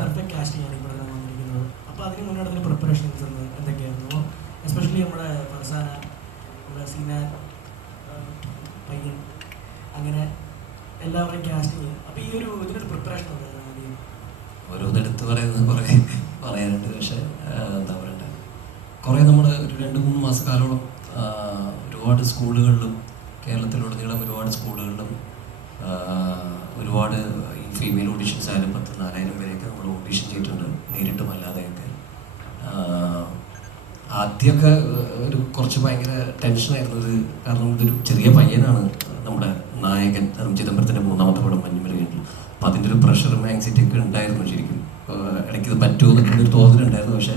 Perfect casting ആണ് ഇവിടെ വന്നിരിക്കുന്നത്. അപ്പോൾ അതിന് മുന്നേ അതിൻ്റെ പ്രിപ്പറേഷൻസ് എന്തൊക്കെയായിരുന്നു? എസ്പെഷ്യലി നമ്മുടെ ഫർസാന, നമ്മുടെ സീനാൻ, പയ്യൻ, അങ്ങനെ എല്ലാവരുടെയും കാസ്റ്റിങ്. അപ്പോൾ ഈ ഇതിനൊരു പ്രിപ്പറേഷൻ ഉണ്ടായിരുന്നു? ഓരോന്നെടുത്ത് പറയുന്നത് കുറേ പറയാനുണ്ട്. പക്ഷേ എന്താ പറയണ്ടേ, കുറേ നമ്മൾ ഒരു 2-3 മാസക്കാലോളം ഒരുപാട് സ്കൂളുകളിലും കേരളത്തിലുടനീളം ഒരുപാട് സ്കൂളുകളിലും ഒരുപാട് ഈ ഫീമെയിൽ ഓഡീഷൻസ് ആയാലും 10,000-4,000 പേരെയൊക്കെ നമ്മൾ ഓഡീഷൻ ചെയ്തിട്ടുണ്ട്, നേരിട്ടും അല്ലാതെയൊക്കെ. ആദ്യമൊക്കെ ഒരു കുറച്ച് ഭയങ്കര ടെൻഷനായിരുന്നത്, കാരണം ഇതൊരു ചെറിയ പയ്യനാണ് നമ്മുടെ നായകൻ, ചിദംബരത്തിൻ്റെ 3ാമത്തെ പടം മഞ്ഞുമല വീട്ടിൽ. അപ്പം അതിൻ്റെ ഒരു പ്രഷറും ആങ്സൈറ്റി ഒക്കെ ഉണ്ടായിരുന്നു ശരിക്കും. ഇടയ്ക്ക് ഇത് പറ്റുമോ എന്നൊക്കെ ഒരു തോന്നലുണ്ടായിരുന്നു. പക്ഷേ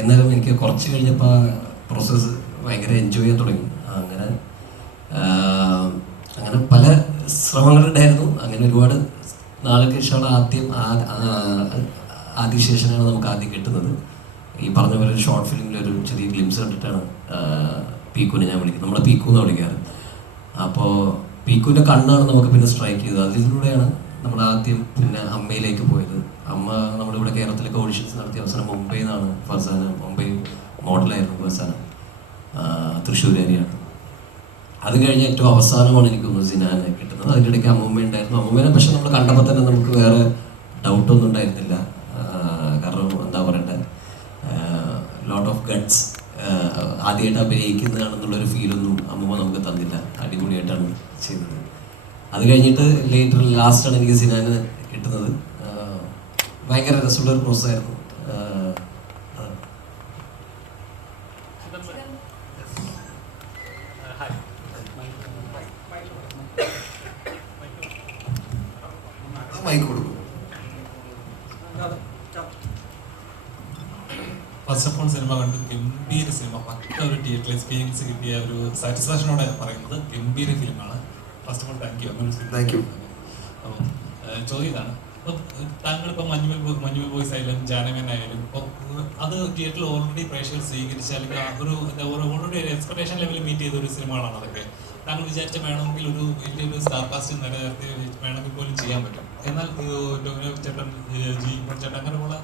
എന്നാലും എനിക്ക് കുറച്ച് കഴിഞ്ഞപ്പോൾ ആ പ്രോസസ്സ് ഭയങ്കര എൻജോയ് ചെയ്യാൻ തുടങ്ങി. അങ്ങനെ പല ശ്രമങ്ങളുണ്ടായിരുന്നു. അങ്ങനെ ഒരുപാട് നാളുകൾക്ക് ശേഷമാണ് ആദിശേഷനാണ് നമുക്ക് ആദ്യം കിട്ടുന്നത്. ഈ പറഞ്ഞ പോലെ ഒരു ഷോർട്ട് ഫിലിമിൽ ഒരു ചെറിയ ഗ്ലിംസ് കണ്ടിട്ടാണ് പീക്കുവിനെ ഞാൻ വിളിക്കുന്നത്. നമ്മളെ പീക്കു എന്ന് വിളിക്കാറ്. അപ്പോൾ പീക്കുവിൻ്റെ കണ്ണാണ് നമുക്ക് പിന്നെ സ്ട്രൈക്ക് ചെയ്തത്. അതിലൂടെയാണ് നമ്മൾ ആദ്യം പിന്നെ അമ്മയിലേക്ക് പോയത്. അമ്മ നമ്മളിവിടെ കേരളത്തിലൊക്കെ ഓഡിഷൻസ് നടത്തിയ അവസാനം മുംബൈയിൽ നിന്നാണ് ഫർസാന. മുംബൈ മോഡലായിരുന്നു ഫർസാന, തൃശ്ശൂരേരിയാണ്. അത് കഴിഞ്ഞ് ഏറ്റവും അവസാനമാണ് എനിക്ക് സിനാനെ കിട്ടുന്നത്. അതിനിടയ്ക്ക് അമ്മൂമ്മ ഉണ്ടായിരുന്നു. അമ്മൂമ്മേനെ പക്ഷെ നമ്മൾ കണ്ടപ്പോൾ തന്നെ നമുക്ക് വേറെ ഡൗട്ടൊന്നും ഉണ്ടായിരുന്നില്ല. കാരണം എന്താ പറയണ്ടേ, ലോട്ട് ഓഫ് ഗട്ട്സ്, ആദ്യമായിട്ട് അഭിനയിക്കുന്നതാണെന്നുള്ളൊരു ഫീലൊന്നും അമ്മൂമ്മ നമുക്ക് തന്നില്ല. അടിപൊളിയായിട്ടാണ് ചെയ്തത്. അത് കഴിഞ്ഞിട്ട് ലാസ്റ്റാണ് എനിക്ക് സിനാന് കിട്ടുന്നത്. ഭയങ്കര രസമുള്ളൊരു പ്രോസസ്സായിരുന്നു. ഫസ്റ്റ് ഓഫ് ഓൾ സിനിമ കണ്ട് ഗംഭീര സിനിമ, പക്ക ഒരു തിയേറ്റർ എക്സ്പീരിയൻസ് കിട്ടിയ ഒരു സാറ്റിസ്ഫാക്ഷനോടെ പറയുന്നത് ഗംഭീര ഫിലിമാണ്. First of all thank you. അപ്പം ചോദ്യം ഇതാണ്, ഇപ്പം താങ്കളിപ്പോൾ മഞ്ഞുമൽ ബോയ്സ് ആയാലും ജാനമൻ ആയാലും ഇപ്പോൾ അത് തിയേറ്ററിൽ ഓൾറെഡി പ്രേക്ഷകർ സ്വീകരിച്ച അല്ലെങ്കിൽ ഓൾറെഡി ഒരു എക്സ്പെക്ടേഷൻ ലെവലിൽ മീറ്റ് ചെയ്ത ഒരു സിനിമകളാണ് അതൊക്കെ. താങ്കൾ വിചാരിച്ച വേണമെങ്കിൽ ഒരു വലിയൊരു സ്റ്റാർ കാസ്റ്റ് നിലനിർത്തി വേണമെങ്കിൽ പോലും ചെയ്യാൻ പറ്റും. എന്നാൽ ടോവിനോ ചേട്ടൻ, ജീവൻ ചേട്ടൻ, അങ്ങനെയുള്ള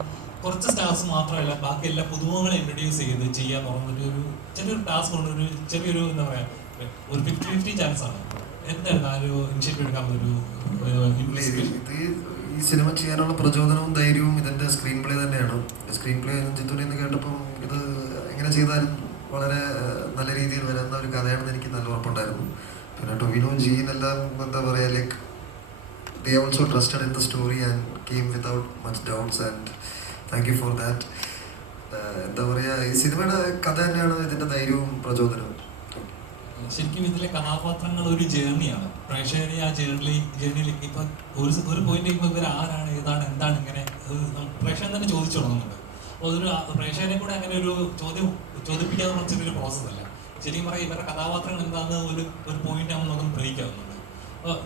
കുറച്ച് സ്റ്റാർസ് മാത്രമല്ല ബാക്കി എല്ലാ പുതുമുഖങ്ങളെ ഇൻട്രൊഡ്യൂസ് ചെയ്ത് ചെയ്യാൻ പറഞ്ഞൊരു ചെറിയൊരു ടാസ്ക് കൊണ്ട് ഒരു ചെറിയൊരു എന്താ പറയുക ഒരു 50-50 ചാൻസ് ആണ്. എന്തായിരുന്നു ആ ഒരു ഇനിഷ്യേറ്റീവ് എടുക്കാനുള്ള ഈ സിനിമ ചെയ്യാനുള്ള പ്രചോദനവും ധൈര്യവും ഇതിൻ്റെ സ്ക്രീൻ പ്ലേ തന്നെയാണ്. സ്ക്രീൻ പ്ലേ ജിത്തുവിനെ എന്ന് കേട്ടപ്പോൾ ഇത് എങ്ങനെ ചെയ്താലും വളരെ നല്ല രീതിയിൽ വരുന്ന ഒരു കഥയാണെന്ന് എനിക്ക് നല്ല ഉറപ്പുണ്ടായിരുന്നു. പിന്നെ ടൊവിനോ ജീനെല്ലാം എന്താ പറയുക, like they also trusted in the story and came without much doubts and thank you for that. എന്താ പറയുക, ഈ സിനിമയുടെ കഥ തന്നെയാണ് ഇതിൻ്റെ ധൈര്യവും പ്രചോദനവും. ശരിക്കും ഇതിലെ കഥാപാത്രങ്ങൾ ഒരു ജേർണിയാണ്. പ്രേക്ഷകരെ ആ ജേർണിയിലേക്ക് ഇപ്പം ഒരു പോയിന്റ് ഇപ്പോൾ ഇവർ ആരാണ്, ഏതാണ്, എന്താണ്, ഇങ്ങനെ പ്രേക്ഷകൻ തന്നെ ചോദിച്ചു തുടങ്ങുന്നുണ്ട്. അപ്പോൾ അതൊരു പ്രേക്ഷകരെ കൂടെ അങ്ങനെ ഒരു ചോദിപ്പിക്കാതെ കുറച്ചൊരു പ്രോസസ്സ് അല്ല. ശരിക്കും പറയാം, ഇവരുടെ കഥാപാത്രങ്ങൾ എന്താണെന്ന് ഒരു പോയിന്റ് ആകുമ്പോൾ നമുക്ക് ഗ്രഹിക്കാവുന്നുണ്ട്.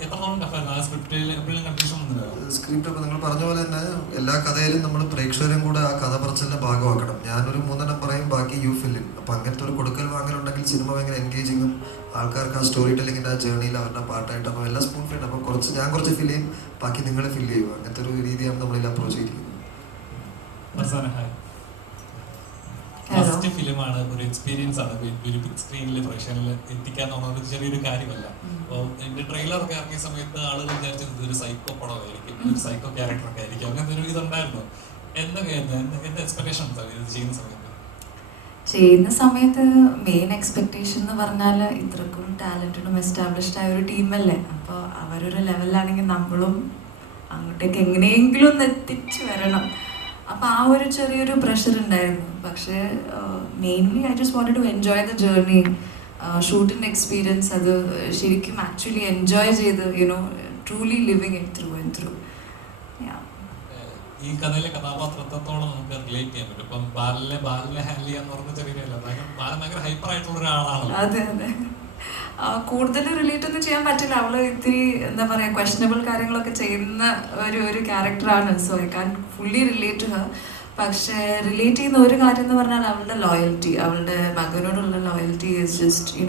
എത്രത്തോളം ടഫായിരുന്നു ആ സ്ക്രിപ്റ്റിൽ എപ്പോഴും കൺഫ്യൂഷൻ വന്നിട്ടുണ്ടാവും? സ്ക്രിപ്റ്റ് ഇപ്പോൾ നിങ്ങൾ പറഞ്ഞ പോലെ തന്നെ എല്ലാ കഥയിലും നമ്മൾ പ്രേക്ഷകരും കൂടെ ആ കഥ പറച്ചിലിൻ്റെ ഭാഗമാക്കണം. ഞാനൊരു 3 പറയും, ബാക്കി യു ഫില്ലിൻ. അപ്പോൾ അങ്ങനത്തെ ഒരു കൊടുക്കൽ വാങ്ങലുണ്ടെങ്കിൽ സിനിമ ഭയങ്കര എൻഗേജിങ്ങും ആൾക്കാർക്ക് ആ സ്റ്റോറി ടെല്ലിങ്ങിൻ്റെ ആ ജേർണിയിൽ അവരുടെ പാട്ടായിട്ട് അപ്പോൾ എല്ലാം സ്പൂൺ ഫീഡ്. അപ്പോൾ ഞാൻ കുറച്ച് ഫില്ല് ചെയ്യും, ബാക്കി നിങ്ങൾ ഫില്ല് ചെയ്യും. അങ്ങനത്തെ ഒരു രീതിയാണ് നമ്മളിൽ അപ്രോച്ച് ചെയ്തിരിക്കുന്നത്. ഫസ്റ്റ് ഫിലിമാണ്, ഒരു എക്സ്പീരിയൻസ് ആണ്. ഒരു ബിഗ് സ്ക്രീനിൽ പ്രേക്ഷകരിൽ എത്തിക്കാന്ന് പറഞ്ഞത് ചെറിയൊരു കാര്യമല്ല. അപ്പോൾ എൻ്റെ ട്രെയിലറൊക്കെ ഇറങ്ങിയ സമയത്ത് ആളുകൾ വിചാരിച്ചത് ഇതൊരു സൈക്കോ പടമായിരിക്കും, ഒരു സൈക്കോ ക്യാരക്ടറൊക്കെ ആയിരിക്കും, അങ്ങനത്തെ ഒരു ഇതുണ്ടായിരുന്നു. എന്തൊക്കെയായിരുന്നു എൻ്റെ എക്സ്പെക്ടേഷൻ ഇത് ചെയ്യുന്ന സമയത്ത്? മെയിൻ എക്സ്പെക്ടേഷൻ എന്ന് പറഞ്ഞാൽ ഇത്രക്കും ടാലൻറ്റഡും എസ്റ്റാബ്ലിഷ്ഡ് ആയ ഒരു ടീമല്ലേ. അപ്പോൾ അവരൊരു ലെവലിലാണെങ്കിൽ നമ്മളും അങ്ങോട്ടേക്ക് എങ്ങനെയെങ്കിലും ഒന്ന് എത്തിച്ച് വരണം. അപ്പോൾ ആ ഒരു ചെറിയൊരു പ്രഷർ ഉണ്ടായിരുന്നു. പക്ഷേ mainly I just wanted to enjoy the journey, ഷൂട്ടിൻ്റെ എക്സ്പീരിയൻസ്. അത് ശരിക്കും ആക്ച്വലി എൻജോയ് ചെയ്ത് truly living it through and through. ഈ കഥയിലെ കഥാപാത്രം എത്രത്തോളം നമുക്ക് റിലേറ്റ് ചെയ്യാൻ പറ്റും? ഇപ്പം ബാലിനെ ഹാൻഡിൽ ചെയ്യാന്ന് പറഞ്ഞ ചെറിയ ബാലൻ ഭയങ്കര ഹൈപ്പർ ആയിട്ടുള്ള ഒരാളാണ്. അതെ അതെ, കൂടുതൽ റിലേറ്റ് ഒന്നും ചെയ്യാൻ പറ്റില്ല. അവള് ഇത്തിരി എന്താ പറയാ ക്വസ്റ്റനബിൾ കാര്യങ്ങളൊക്കെ ചെയ്യുന്ന ഒരു ക്യാരക്ടറാണ്. So I can fully relate to her. പക്ഷേ റിലേറ്റ് ചെയ്യുന്ന ഒരു കാര്യം എന്ന് പറഞ്ഞാൽ അവളുടെ ലോയൽറ്റി, അവളുടെ മകനോടുള്ള loyalty is just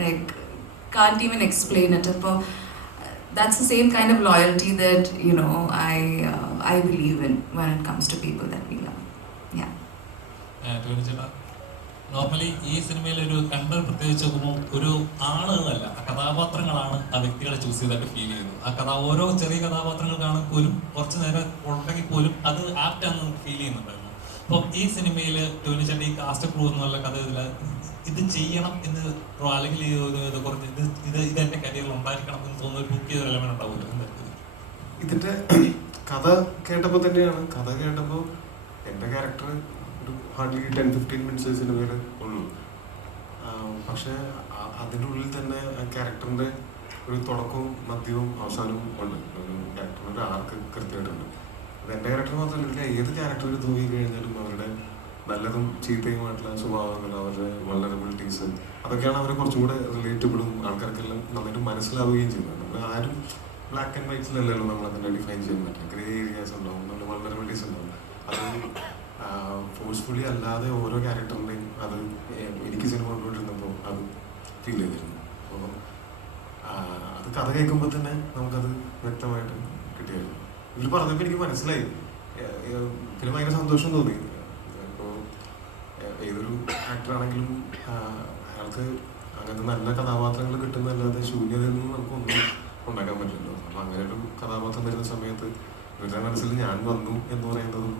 like can't even explain it. അപ്പോൾ that's the same kind of loyalty that, you know, I believe in when it comes to people that we love. Yeah. ചേട്ടാ, നോർമലി ഈ സിനിമയിൽ ഒരു contour പ്രത്യേകിച്ച് നോക്കുമ്പോൾ ഒരു ആളുകളല്ല, കഥാപാത്രങ്ങളാണ് ആ വ്യക്തികളെ ചൂസ് ചെയ്തായിട്ട് ഫീൽ ചെയ്യുന്നത്. ഓരോ ചെറിയ കഥാപാത്രങ്ങൾക്കാണെങ്കിൽ പോലും കുറച്ച് നേരം ഉണ്ടെങ്കിൽ പോലും അത് ആപ്റ്റാന്ന് നമുക്ക് ഫീൽ ചെയ്യുന്നുണ്ടായിരുന്നു. അപ്പം ഈ സിനിമയിൽ ടോവിനോ ചേട്ടൻ ഈ കാസ്റ്റ് ക്രൂ എന്നുള്ള കഥ ഇത് ചെയ്യണം എന്ന് അല്ലെങ്കിൽ കുറച്ച് ഇത് എന്റെ കരിയറിൽ ഉണ്ടായിരിക്കണം എന്ന് തോന്നുന്ന ഒരു ബുക്ക് ചെയ്ത എലമെന്റ് ഉണ്ടാവുമല്ലോ. ഇതിന്റെ കഥ കേട്ടപ്പോൾ തന്നെയാണ്, കഥ കേട്ടപ്പോൾ എൻ്റെ ക്യാരക്ടർ ഒരു ഹാർഡ്ലി 10-15 മിനിറ്റ്സ് സിനിമയിൽ ഉള്ളൂ. പക്ഷെ അതിൻ്റെ ഉള്ളിൽ തന്നെ ആ ക്യാരക്ടറിൻ്റെ ഒരു തുടക്കവും മധ്യവും അവസാനവും ഉണ്ട്. ഒരു ക്യാരക്ടറിൻ്റെ ആർക്ക് കൃത്യമായിട്ടുണ്ട്. അത് എൻ്റെ ക്യാരക്ടർ മാത്രമല്ല, ഏത് ക്യാരക്ടർ തോന്നി കഴിഞ്ഞാലും അവരുടെ നല്ലതും ചീത്തയുമായിട്ടുള്ള സ്വഭാവങ്ങൾ, അവരുടെ വൾനറബിലിറ്റീസ്, അതൊക്കെയാണ് അവർ കുറച്ചും കൂടെ റിലേറ്റബിളും ആൾക്കാർക്കെല്ലാം നന്നായിട്ട് മനസ്സിലാവുകയും ചെയ്യുന്നത്. നമ്മൾ ആരും ബ്ലാക്ക് ആൻഡ് വൈറ്റ്സിലല്ലല്ലോ നമ്മളതിനെ ഡിഫൈൻ ചെയ്യാൻ പറ്റും. ഗ്രേ ഏരിയാസ് ഉണ്ടാവും, നമ്മുടെ വൾനറബിലിറ്റീസ് ഉണ്ടാവും. അത് ഫോഴ്സ്ഫുള്ളി അല്ലാതെ ഓരോ ക്യാരക്ടറിൻ്റെയും അത് എനിക്ക് സിനിമ കൊണ്ടുകൊണ്ടിരുന്നപ്പോൾ അത് ഫീൽ ചെയ്തിരുന്നു. അപ്പോൾ അത് കഥ കേൾക്കുമ്പോൾ തന്നെ നമുക്കത് വ്യക്തമായിട്ട് കിട്ടിയായിരുന്നു. ഇവർ പറഞ്ഞപ്പോൾ എനിക്ക് മനസ്സിലായി, പിന്നെ ഭയങ്കര സന്തോഷം തോന്നി. ഇപ്പോൾ ഏതൊരു ആക്ടറാണെങ്കിലും അയാൾക്ക് അങ്ങനത്തെ നല്ല കഥാപാത്രങ്ങൾ കിട്ടുന്നതല്ലാതെ ശൂന്യതയിൽ നിന്ന് നമുക്കൊന്നും ഉണ്ടാക്കാൻ പറ്റില്ലല്ലോ. അപ്പം അങ്ങനെ ഒരു കഥാപാത്രം വരുന്ന സമയത്ത് ഇവരുടെ മനസ്സിൽ ഞാൻ വന്നു എന്ന് പറയുന്നതും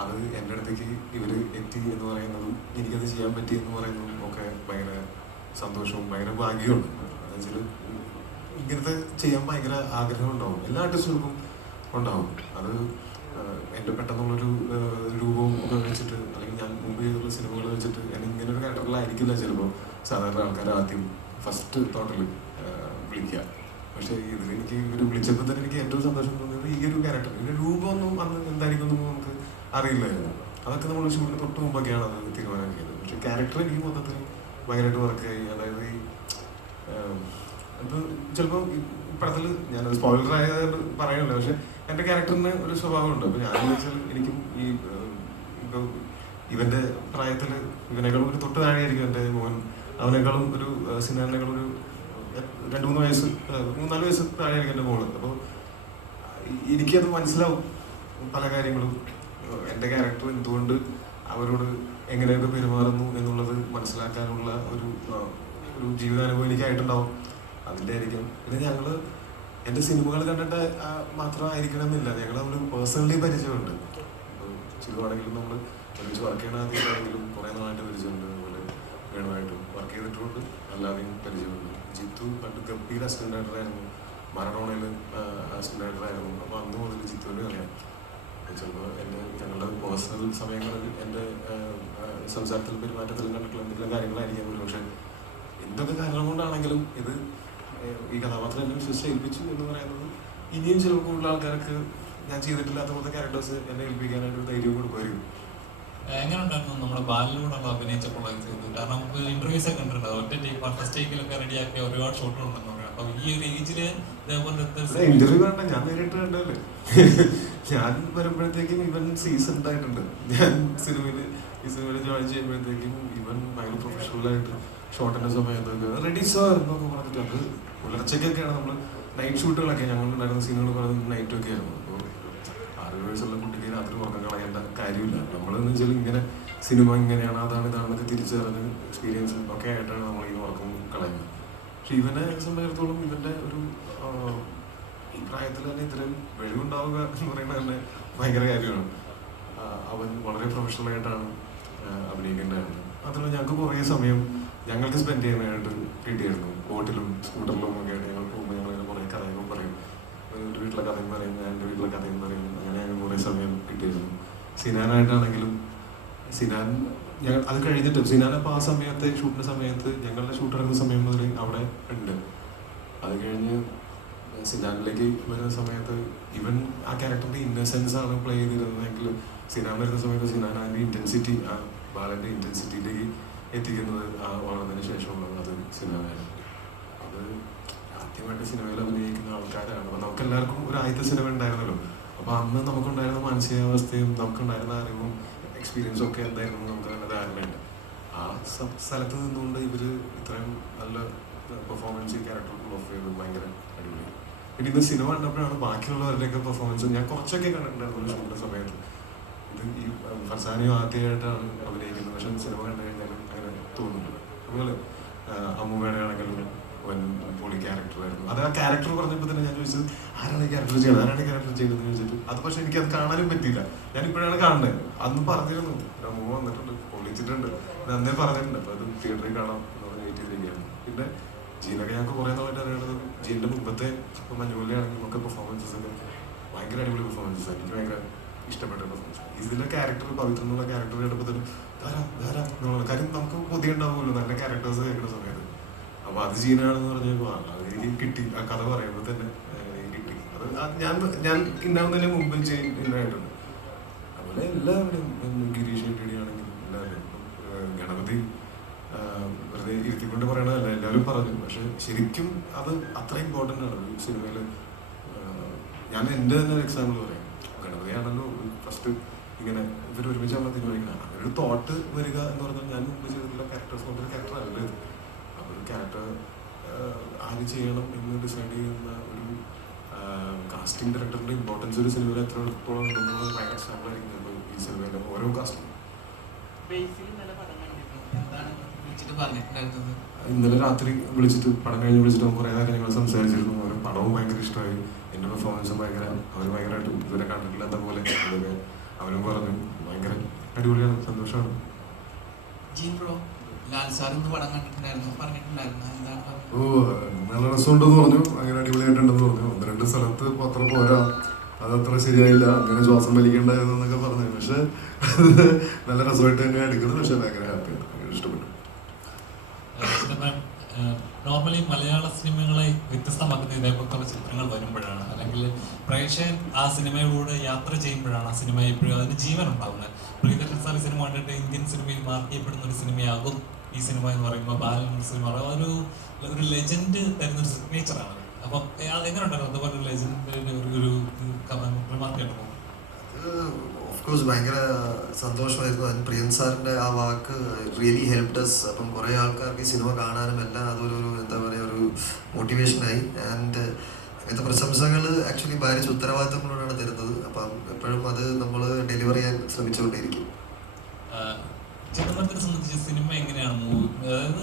അത് എൻ്റെ അടുത്തേക്ക് ഇവർ എത്തി എന്ന് പറയുന്നതും എനിക്കത് ചെയ്യാൻ പറ്റി എന്ന് പറയുന്നതും ഒക്കെ ഭയങ്കര സന്തോഷവും ഭയങ്കര ഭാഗ്യമാണ്. എന്നുവെച്ചാൽ ഇങ്ങനത്തെ ചെയ്യാൻ ഭയങ്കര ആഗ്രഹം ഉണ്ടാവും, എല്ലാ ആർട്ടിസ്റ്റുകൾക്കും ഉണ്ടാവും. അത് എൻ്റെ പെട്ടെന്നുള്ളൊരു രൂപവും ഒക്കെ വെച്ചിട്ട്, അല്ലെങ്കിൽ ഞാൻ മുമ്പ് ചെയ്തുള്ള സിനിമകൾ വെച്ചിട്ട് എന്നെ ഇങ്ങനെ ഒരു ക്യാരക്ടറിലായിരിക്കില്ല ചിലപ്പോൾ സാധാരണ ആൾക്കാർ ആദ്യം ഫസ്റ്റ് തോട്ടിൽ വിളിക്കുക. പക്ഷേ ഇതിൽ എനിക്ക് ഇവർ വിളിച്ചപ്പോൾ തന്നെ എനിക്ക് ഏറ്റവും സന്തോഷം തോന്നിയത് ഈ ഒരു ക്യാരക്ടർ, ഇതിൻ്റെ രൂപമൊന്നും അന്ന് എന്തായിരിക്കും എന്നൊന്നും നമുക്ക് അറിയില്ലായിരുന്നു. അതൊക്കെ നമ്മൾ ഷൂട്ടിന് തൊട്ട് മുമ്പൊക്കെയാണ് അത് തീരുമാനമാക്കിയത്. പക്ഷെ ക്യാരക്ടർ എനിക്ക് മൊത്തത്തിൽ ഭയങ്കരമായിട്ട് വർക്കായി. അതായത് ഇപ്പോൾ ചിലപ്പോൾ പടത്തിൽ ഞാനത് സ്പോയിലർ ആയതുകൊണ്ട് പറയണില്ല, പക്ഷെ എൻ്റെ ക്യാരക്ടറിന് ഒരു സ്വഭാവമുണ്ട്. അപ്പോൾ ഞാൻ വെച്ചാൽ എനിക്കും ഈ ഇപ്പോൾ ഇവൻ്റെ പ്രായത്തിൽ ഇവനേക്കാളും ഒരു തൊട്ട് താഴെയായിരിക്കും എൻ്റെ മോൻ. അവനേക്കാളും ഒരു സിനാനേക്കാളും ഒരു 2-3 വയസ്സ് 3-4 വയസ്സ് താഴെയായിരിക്കും എൻ്റെ മോള്. അപ്പോൾ എനിക്കത് മനസ്സിലാവും പല കാര്യങ്ങളും. എൻ്റെ ക്യാരക്ടർ എന്തുകൊണ്ട് അവരോട് എങ്ങനെയൊക്കെ പെരുമാറുന്നു എന്നുള്ളത് മനസ്സിലാക്കാനുള്ള ഒരു ജീവിതാനുഭവം എനിക്കായിട്ടുണ്ടാവും. അതിൻ്റെ ആയിരിക്കും. പിന്നെ ഞങ്ങൾ എൻ്റെ സിനിമകൾ കണ്ടിട്ട് മാത്രമായിരിക്കണം എന്നില്ല, ഞങ്ങൾ നമ്മൾ പേഴ്സണലി പരിചയമുണ്ട്. ഇപ്പോൾ ചിലവാണെങ്കിലും നമ്മൾ ഒരുമിച്ച് വർക്ക് ചെയ്യണ ആദ്യമാണെങ്കിലും കുറേ നാളായിട്ട് പരിചയമുണ്ട്. അതുപോലെ വേണമായിട്ടും വർക്ക് ചെയ്തിട്ടുമുണ്ട്, അല്ലാതെയും പരിചയമുണ്ട്. ജിത്തു പണ്ട് ഗംഭീര അസിസ്റ്റന്റ് ഡയറക്ടറായിരുന്നു, മറഡോണയിൽ അസിസ്റ്റന്റ് ഡയറക്ടറായിരുന്നു. അപ്പോൾ അന്ന് മുതൽ ജിത്തുവിന് അറിയാം. ചിലപ്പോൾ ഞങ്ങളുടെ പേഴ്സണൽ സമയങ്ങളിൽ എൻ്റെ സംസാരത്തിലും പെരുമാറ്റത്തിലും കണ്ടിട്ടുള്ള എന്തെങ്കിലും കാര്യങ്ങളായിരിക്കാം. പക്ഷേ എന്തൊക്കെ കാര്യങ്ങൾ കൊണ്ടാണെങ്കിലും ഇത് ഈ കഥാപാത്രം എന്നെ വിശ്വസിച്ച് ഏൽപ്പിച്ചു എന്ന് പറയുന്നത് ഇനിയും ചിലപ്പോൾ കൂടുതൽ ആൾക്കാർക്ക് ഞാൻ ചെയ്തിട്ടില്ലാത്ത പോലത്തെ ക്യാരക്ടേഴ്സ് എന്നെ ഏൽപ്പിക്കാനായിട്ട് ധൈര്യം കൊടുക്കുമായിരിക്കും. എങ്ങനെ ഉണ്ടായിരുന്നു നമ്മുടെ ബാലിലൂടെ അഭിനയിച്ചപ്പോൾ? കാരണം നമുക്ക് ഇന്റർവ്യൂസ് ഒക്കെ കണ്ടിട്ടുണ്ട്, ഒറ്റ ഫസ്റ്റ് ടേക്കിലൊക്കെ റെഡിയാക്കിയ ഒരുപാട് ഷോട്ടുകളുണ്ടെന്ന് പറയാം. അപ്പൊ ഈ ഒരു ഏജില് ഇന്റർവ്യൂ വേണ്ട, ഞാൻ നേരിട്ട് കണ്ടല്ലേ. ഞാൻ വരുമ്പോഴത്തേക്കും ഇവൻ സീസൺഡ് ആയിട്ടുണ്ട്. ഞാൻ ഈ സിനിമയിൽ ജോയിൻ ചെയ്യുമ്പോഴത്തേക്കും ഇവൻ ഭയങ്കര പ്രൊഫഷണലായിട്ട് ഷോട്ടിന്റെ സമയത്തൊക്കെ റെഡി സർ എന്നൊക്കെ പറഞ്ഞിട്ട്, അത് പുലർച്ചയ്ക്കൊക്കെയാണ് നമ്മൾ നൈറ്റ് ഷൂട്ടുകളൊക്കെ ഞങ്ങളുണ്ടായിരുന്ന സീനുകൾ പറയുന്നത് നൈറ്റൊക്കെ ആയിരുന്നു. അപ്പോൾ 6 വയസ്സുള്ള കുട്ടിക്ക് രാത്രി ഉറക്കം കളയേണ്ട കാര്യമില്ല. നമ്മളെന്ന് വെച്ചാൽ ഇങ്ങനെ സിനിമ ഇങ്ങനെയാണ് അതാണ് ഇതാണെന്നൊക്കെ തിരിച്ചറിഞ്ഞ് എക്സ്പീരിയൻസും ഒക്കെ ആയിട്ടാണ് നമ്മൾ ഈ ഉറക്കം കളയുന്നത്. പക്ഷെ ഇവനെ സംബന്ധിച്ചിടത്തോളം ഇവൻ്റെ ഒരു ഈ പ്രായത്തിൽ തന്നെ ഇത്രയും വെളിവുണ്ടാവുക എന്ന് പറയുന്നത് തന്നെ ഭയങ്കര കാര്യമാണ്. അവൻ വളരെ പ്രൊഫഷണലായിട്ടാണ് അഭിനയിക്കേണ്ടതായിരുന്നു. അതുപോലെ ഞങ്ങൾക്ക് കുറേ സമയം ഞങ്ങൾക്ക് സ്പെൻഡ് ചെയ്യാനായിട്ട് കിട്ടിയായിരുന്നു. ബോട്ടിലും സ്കൂട്ടറിലും ഒക്കെ ആയിട്ട് ഞങ്ങൾ പോകുമ്പോൾ ഞങ്ങളിങ്ങനെ കുറേ കഥയൊക്കെ പറയും. ഒരു വീട്ടിലെ കഥയും പറയും, ഞാൻ എൻ്റെ വീട്ടിലെ കഥയും പറയും. അങ്ങനെ ഞങ്ങൾ കുറേ സമയം കിട്ടിയിരുന്നു. സിനാനായിട്ടാണെങ്കിലും സിനാൻ ഞങ്ങൾ അത് കഴിഞ്ഞിട്ട് സിനാൻ അപ്പോൾ ആ സമയത്ത് ഷൂട്ടിൻ്റെ സമയത്ത് ഞങ്ങളുടെ ഷൂട്ട് ഇറങ്ങുന്ന സമയം മുതൽ അവിടെ ഉണ്ട്. അത് കഴിഞ്ഞ് സിനാനിലേക്ക് വരുന്ന സമയത്ത് ഇവൻ ആ ക്യാരക്ടറിൻ്റെ ഇന്നസെൻസ് ആണ് പ്ലേ ചെയ്തിരുന്നതെങ്കിൽ സിനാൻ വരുന്ന സമയത്ത് സിനാൻ അതിൻ്റെ ഇൻറ്റൻസിറ്റി, ആ ബാലൻ്റെ ഇൻറ്റൻസിറ്റിയിലേക്ക് എത്തിക്കുന്നത് വളർന്നതിന് ശേഷമുള്ളത് അത് സിനിമയാണ്. അത് ആദ്യമായിട്ട് സിനിമയിൽ അഭിനയിക്കുന്ന ആൾക്കാരാണ്. അപ്പോൾ നമുക്ക് എല്ലാവർക്കും ഒരു ആദ്യത്തെ സിനിമ ഉണ്ടായിരുന്നല്ലോ. അപ്പോൾ അന്ന് നമുക്കുണ്ടായിരുന്ന മാനസികാവസ്ഥയും നമുക്കുണ്ടായിരുന്ന അറിവും എക്സ്പീരിയൻസും ഒക്കെ എന്തായിരുന്നു നമുക്ക് നല്ല ധാരണയുണ്ട്. ആ സ്ഥലത്ത് നിന്നുകൊണ്ട് ഇവർ ഇത്രയും നല്ല പെർഫോമൻസ് ക്യാരക്ടർ ഓഫ് ചെയ്ത് ഭയങ്കര അടിപൊളി. പിന്നെ ഇന്ന് സിനിമ കണ്ടപ്പോഴാണ് ബാക്കിയുള്ളവരുടെയൊക്കെ പെർഫോമൻസ് ഞാൻ കുറച്ചൊക്കെ കണ്ടിട്ടുണ്ടായിരുന്നു ഷൂട്ടിന്റെ സമയത്ത്. ഇത് ഈ ഫർസാനയും ആദ്യമായിട്ടാണ് അഭിനയിക്കുന്നത്, പക്ഷെ സിനിമ കണ്ടു കഴിഞ്ഞാൽ അങ്ങനെ തോന്നുന്നുണ്ട്. അതുപോലെ അമ്മൂമ്മയുടെ ആണെങ്കിലും വൻ പൊളി ക്യാരക്ടറായിരുന്നു. അത് ആ ക്യാരക്ടർ പറഞ്ഞപ്പോൾ തന്നെ ഞാൻ ചോദിച്ചത് ആരാണ് ഈ ക്യാരക്ടർ ചെയ്യുന്നത്, ആരാണ് ഈ ക്യാരക്ടർ ചെയ്യുന്നത് എന്ന് ചോദിച്ചിട്ട് അത് പക്ഷെ എനിക്ക് അത് കാണാനും പറ്റിയില്ല. ഞാൻ ഇപ്പോഴാണ് കാണുന്നത്. അന്ന് പറഞ്ഞിരുന്നു അമ്മൂമ്മ വന്നിട്ടുണ്ട്, പൊളിച്ചിട്ടുണ്ട്, അന്നേ പറഞ്ഞിട്ടുണ്ട്. അപ്പോൾ അത് തിയേറ്ററിൽ കാണാം എന്ന് പറഞ്ഞ് വെയിറ്റ് ചെയ്തിരിക്കുകയാണ്. പിന്നെ ജീനൊക്കെ ഞങ്ങൾക്ക് കുറേ നാളായിട്ട് അറിയുന്നത് ജീൻ്റെ മുമ്പത്തെ ഇപ്പോൾ മഞ്ഞുള്ളിയാണെങ്കിലും ഒക്കെ പെർഫോമൻസസ് ഒക്കെ ഭയങ്കര അടിപൊളി പെർഫോമൻസസ്. എനിക്ക് ഭയങ്കര ഇഷ്ടപ്പെട്ട പെർഫോമൻസ്. ഇതിലെ ക്യാരക്ടർ പവിത്ര എന്നുള്ള ക്യാരക്ടർ കേട്ടപ്പോൾ തന്നെ ധാരാ എന്നുള്ള കാര്യം നമുക്ക് കൊതി ഉണ്ടാവുമല്ലോ നല്ല ക്യാരക്ടേഴ്സ് കേൾക്കുന്ന സമയത്ത്. അപ്പോൾ അത് ജീനാണെന്ന് പറഞ്ഞപ്പോൾ എനിക്ക് കിട്ടി. ആ കഥ പറയുമ്പോൾ തന്നെ കിട്ടി. അത് ഞാൻ ഉണ്ടാവുന്നതിന് മുമ്പ് ഉണ്ടായിട്ടുണ്ട്. അതുപോലെ എല്ലാവരും ഗിരീഷ് ഷെട്ടി ആണെങ്കിലും എല്ലാവരും ഗണപതി വെറുതെ ഇരുത്തിക്കൊണ്ട് പറയണതല്ല, എല്ലാവരും പറഞ്ഞു. പക്ഷെ ശരിക്കും അത് അത്ര ഇമ്പോർട്ടൻ്റ് ആണ് ഒരു സിനിമയിൽ. ഞാൻ എൻ്റെ തന്നെ ഒരു എക്സാമ്പിൾ പറയാം. ഗണപതിയാണല്ലോ ഫസ്റ്റ് ഇങ്ങനെ ഇവർ ഒരുമിച്ചാണല്ലോ തീരുമാനിക്കുന്നത്. അങ്ങനെ ഒരു തോട്ട് വരിക എന്ന് പറഞ്ഞാൽ ഞാൻ മുമ്പ് ചെയ്തിട്ടുള്ള ക്യാരക്ടേഴ്സ് കൊണ്ടൊരു ക്യാരക്ടർ അല്ല ഇത്. അപ്പോൾ ഒരു ക്യാരക്ടർ ആര് ചെയ്യണം എന്ന് ഡിസൈഡ് ചെയ്യുന്ന ഒരു കാസ്റ്റിംഗ് ഡയറക്ടറിൻ്റെ ഇമ്പോർട്ടൻസ് ഒരു സിനിമയിൽ എത്രത്തോളം ഉണ്ടെന്നുള്ളത് ഭയങ്കര എക്സാമ്പിളായിരിക്കും ചിലപ്പോൾ ഈ സിനിമയിലെ ഓരോ കാസ്റ്റിംഗ്. ഇന്നലെ രാത്രി വിളിച്ചിട്ട് പടം കഴിഞ്ഞ് വിളിച്ചിട്ട് കുറേ കാര്യങ്ങൾ സംസാരിച്ചിരുന്നു. ഓരോ പടവും ഭയങ്കര ഇഷ്ടമായി, എൻ്റെ പെർഫോമൻസും ഭയങ്കര അവർ ഭയങ്കരമായിട്ട് ഇതുവരെ കണ്ടിട്ടില്ലാത്ത പോലെ അതൊക്കെ അവരും പറഞ്ഞു. ഭയങ്കര അടിപൊളിയാണ്, സന്തോഷമാണ്. ഓ നല്ല രസമുണ്ടെന്ന് പറഞ്ഞു, അങ്ങനെ അടിപൊളിയായിട്ടുണ്ടെന്ന് പറഞ്ഞു. 1-2 സ്ഥലത്ത് അത്ര പോരാ, അതത്ര ശരിയായില്ല, അങ്ങനെ ശ്വാസം വലിക്കേണ്ടായിരുന്നു എന്നൊക്കെ പറഞ്ഞു. പക്ഷെ നല്ല രസമായിട്ട് തന്നെ എടുക്കുന്നത്. പക്ഷെ ഭയങ്കര ഹാപ്പിയാണ്, ഭയങ്കര ഇഷ്ടപ്പെട്ടു. നോർമലി മലയാള സിനിമകളെ വ്യത്യസ്തമാക്കുന്ന ഇതേപോലത്തെ ചിത്രങ്ങൾ വരുമ്പോഴാണ്, അല്ലെങ്കിൽ പ്രേക്ഷകൻ ആ സിനിമയിലൂടെ യാത്ര ചെയ്യുമ്പോഴാണ് ആ സിനിമ എപ്പോഴും അതിന് ജീവൻ ഉണ്ടാകുന്നത്. പ്രിയദർശൻ സാർ ഈ സിനിമ കണ്ടിട്ട് ഇന്ത്യൻ സിനിമയിൽ മാർക്ക് ചെയ്യപ്പെടുന്ന ഒരു സിനിമയാകും ഈ സിനിമ എന്ന് പറയുമ്പോൾ ബാലൻ സിനിമ ഒരു ലെജൻഡ് തരുന്നൊരു സിഗ്നേച്ചറാണ്. അപ്പം അതെങ്ങനെ ഉണ്ടായിരുന്നു അതുപോലെ ഒരു ലെജൻഡിന്റെ ഒരു മാർക്ക് ചെയ്യണമോ? ഓഫ് കോഴ്സ് ഭയങ്കര സന്തോഷമായിരുന്നു. അതിന് പ്രിയൻ സാറിൻ്റെ ആ വാക്ക് റിയലി ഹെൽപ്ഡ് അസ്. അപ്പം കുറേ ആൾക്കാർക്ക് ഈ സിനിമ കാണാനും എല്ലാം അതൊരു എന്താ പറയുക ഒരു മോട്ടിവേഷനായി. ആൻഡ് അങ്ങനത്തെ പ്രശംസകൾ ആക്ച്വലി ഭാരിച്ച ഉത്തരവാദിത്തങ്ങളോടാണ് തരുന്നത്. അപ്പം എപ്പോഴും അത് നമ്മൾ ഡെലിവർ ചെയ്യാൻ ശ്രമിച്ചുകൊണ്ടേയിരിക്കും. ചിദംബരത്തിനെ സംബന്ധിച്ച് സിനിമ എങ്ങനെയാണ് മൂവി, അതായത്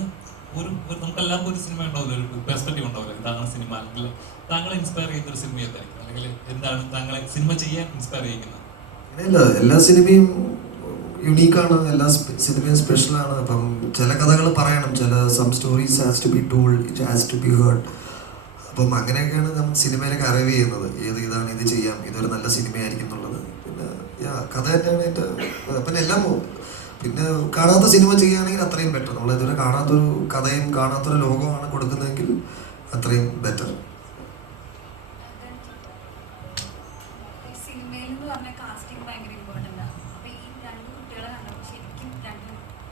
നമുക്കെല്ലാവർക്കും ഒരു സിനിമ ഉണ്ടാവില്ല, ഒരു പെർസ്പെക്റ്റീവ് ഉണ്ടാവില്ല. ഇതാണ് സിനിമ, അല്ലെങ്കിൽ താങ്കളെ ഇൻസ്പയർ ചെയ്യുന്ന ഒരു സിനിമ എന്തായിരിക്കും, അല്ലെങ്കിൽ എന്താണ് താങ്കളെ സിനിമ ചെയ്യാൻ ഇൻസ്പയർ ചെയ്യുന്നത്? അങ്ങനെയല്ല, എല്ലാ സിനിമയും യുണീക്കാണ്, എല്ലാ സിനിമയും സ്പെഷ്യലാണ്. അപ്പം ചില കഥകൾ പറയണം, some stories has to be told, it has to be heard. അപ്പം അങ്ങനെയൊക്കെയാണ് നമ്മൾ സിനിമയിലേക്ക് അറൈവ് ചെയ്യുന്നത്. ഇതാണ്, ഇത് ചെയ്യാം, ഇതൊരു നല്ല സിനിമയായിരിക്കും എന്നുള്ളത്. പിന്നെ കഥ തന്നെയാണ് എൻ്റെ. പിന്നെ എല്ലാം പിന്നെ കാണാത്ത സിനിമ ചെയ്യുകയാണെങ്കിൽ അത്രയും ബെറ്റർ. നമ്മൾ ഇതുവരെ കാണാത്തൊരു കഥയും കാണാത്തൊരു ലോകമാണ് കൊടുക്കുന്നതെങ്കിൽ അത്രയും ബെറ്റർ.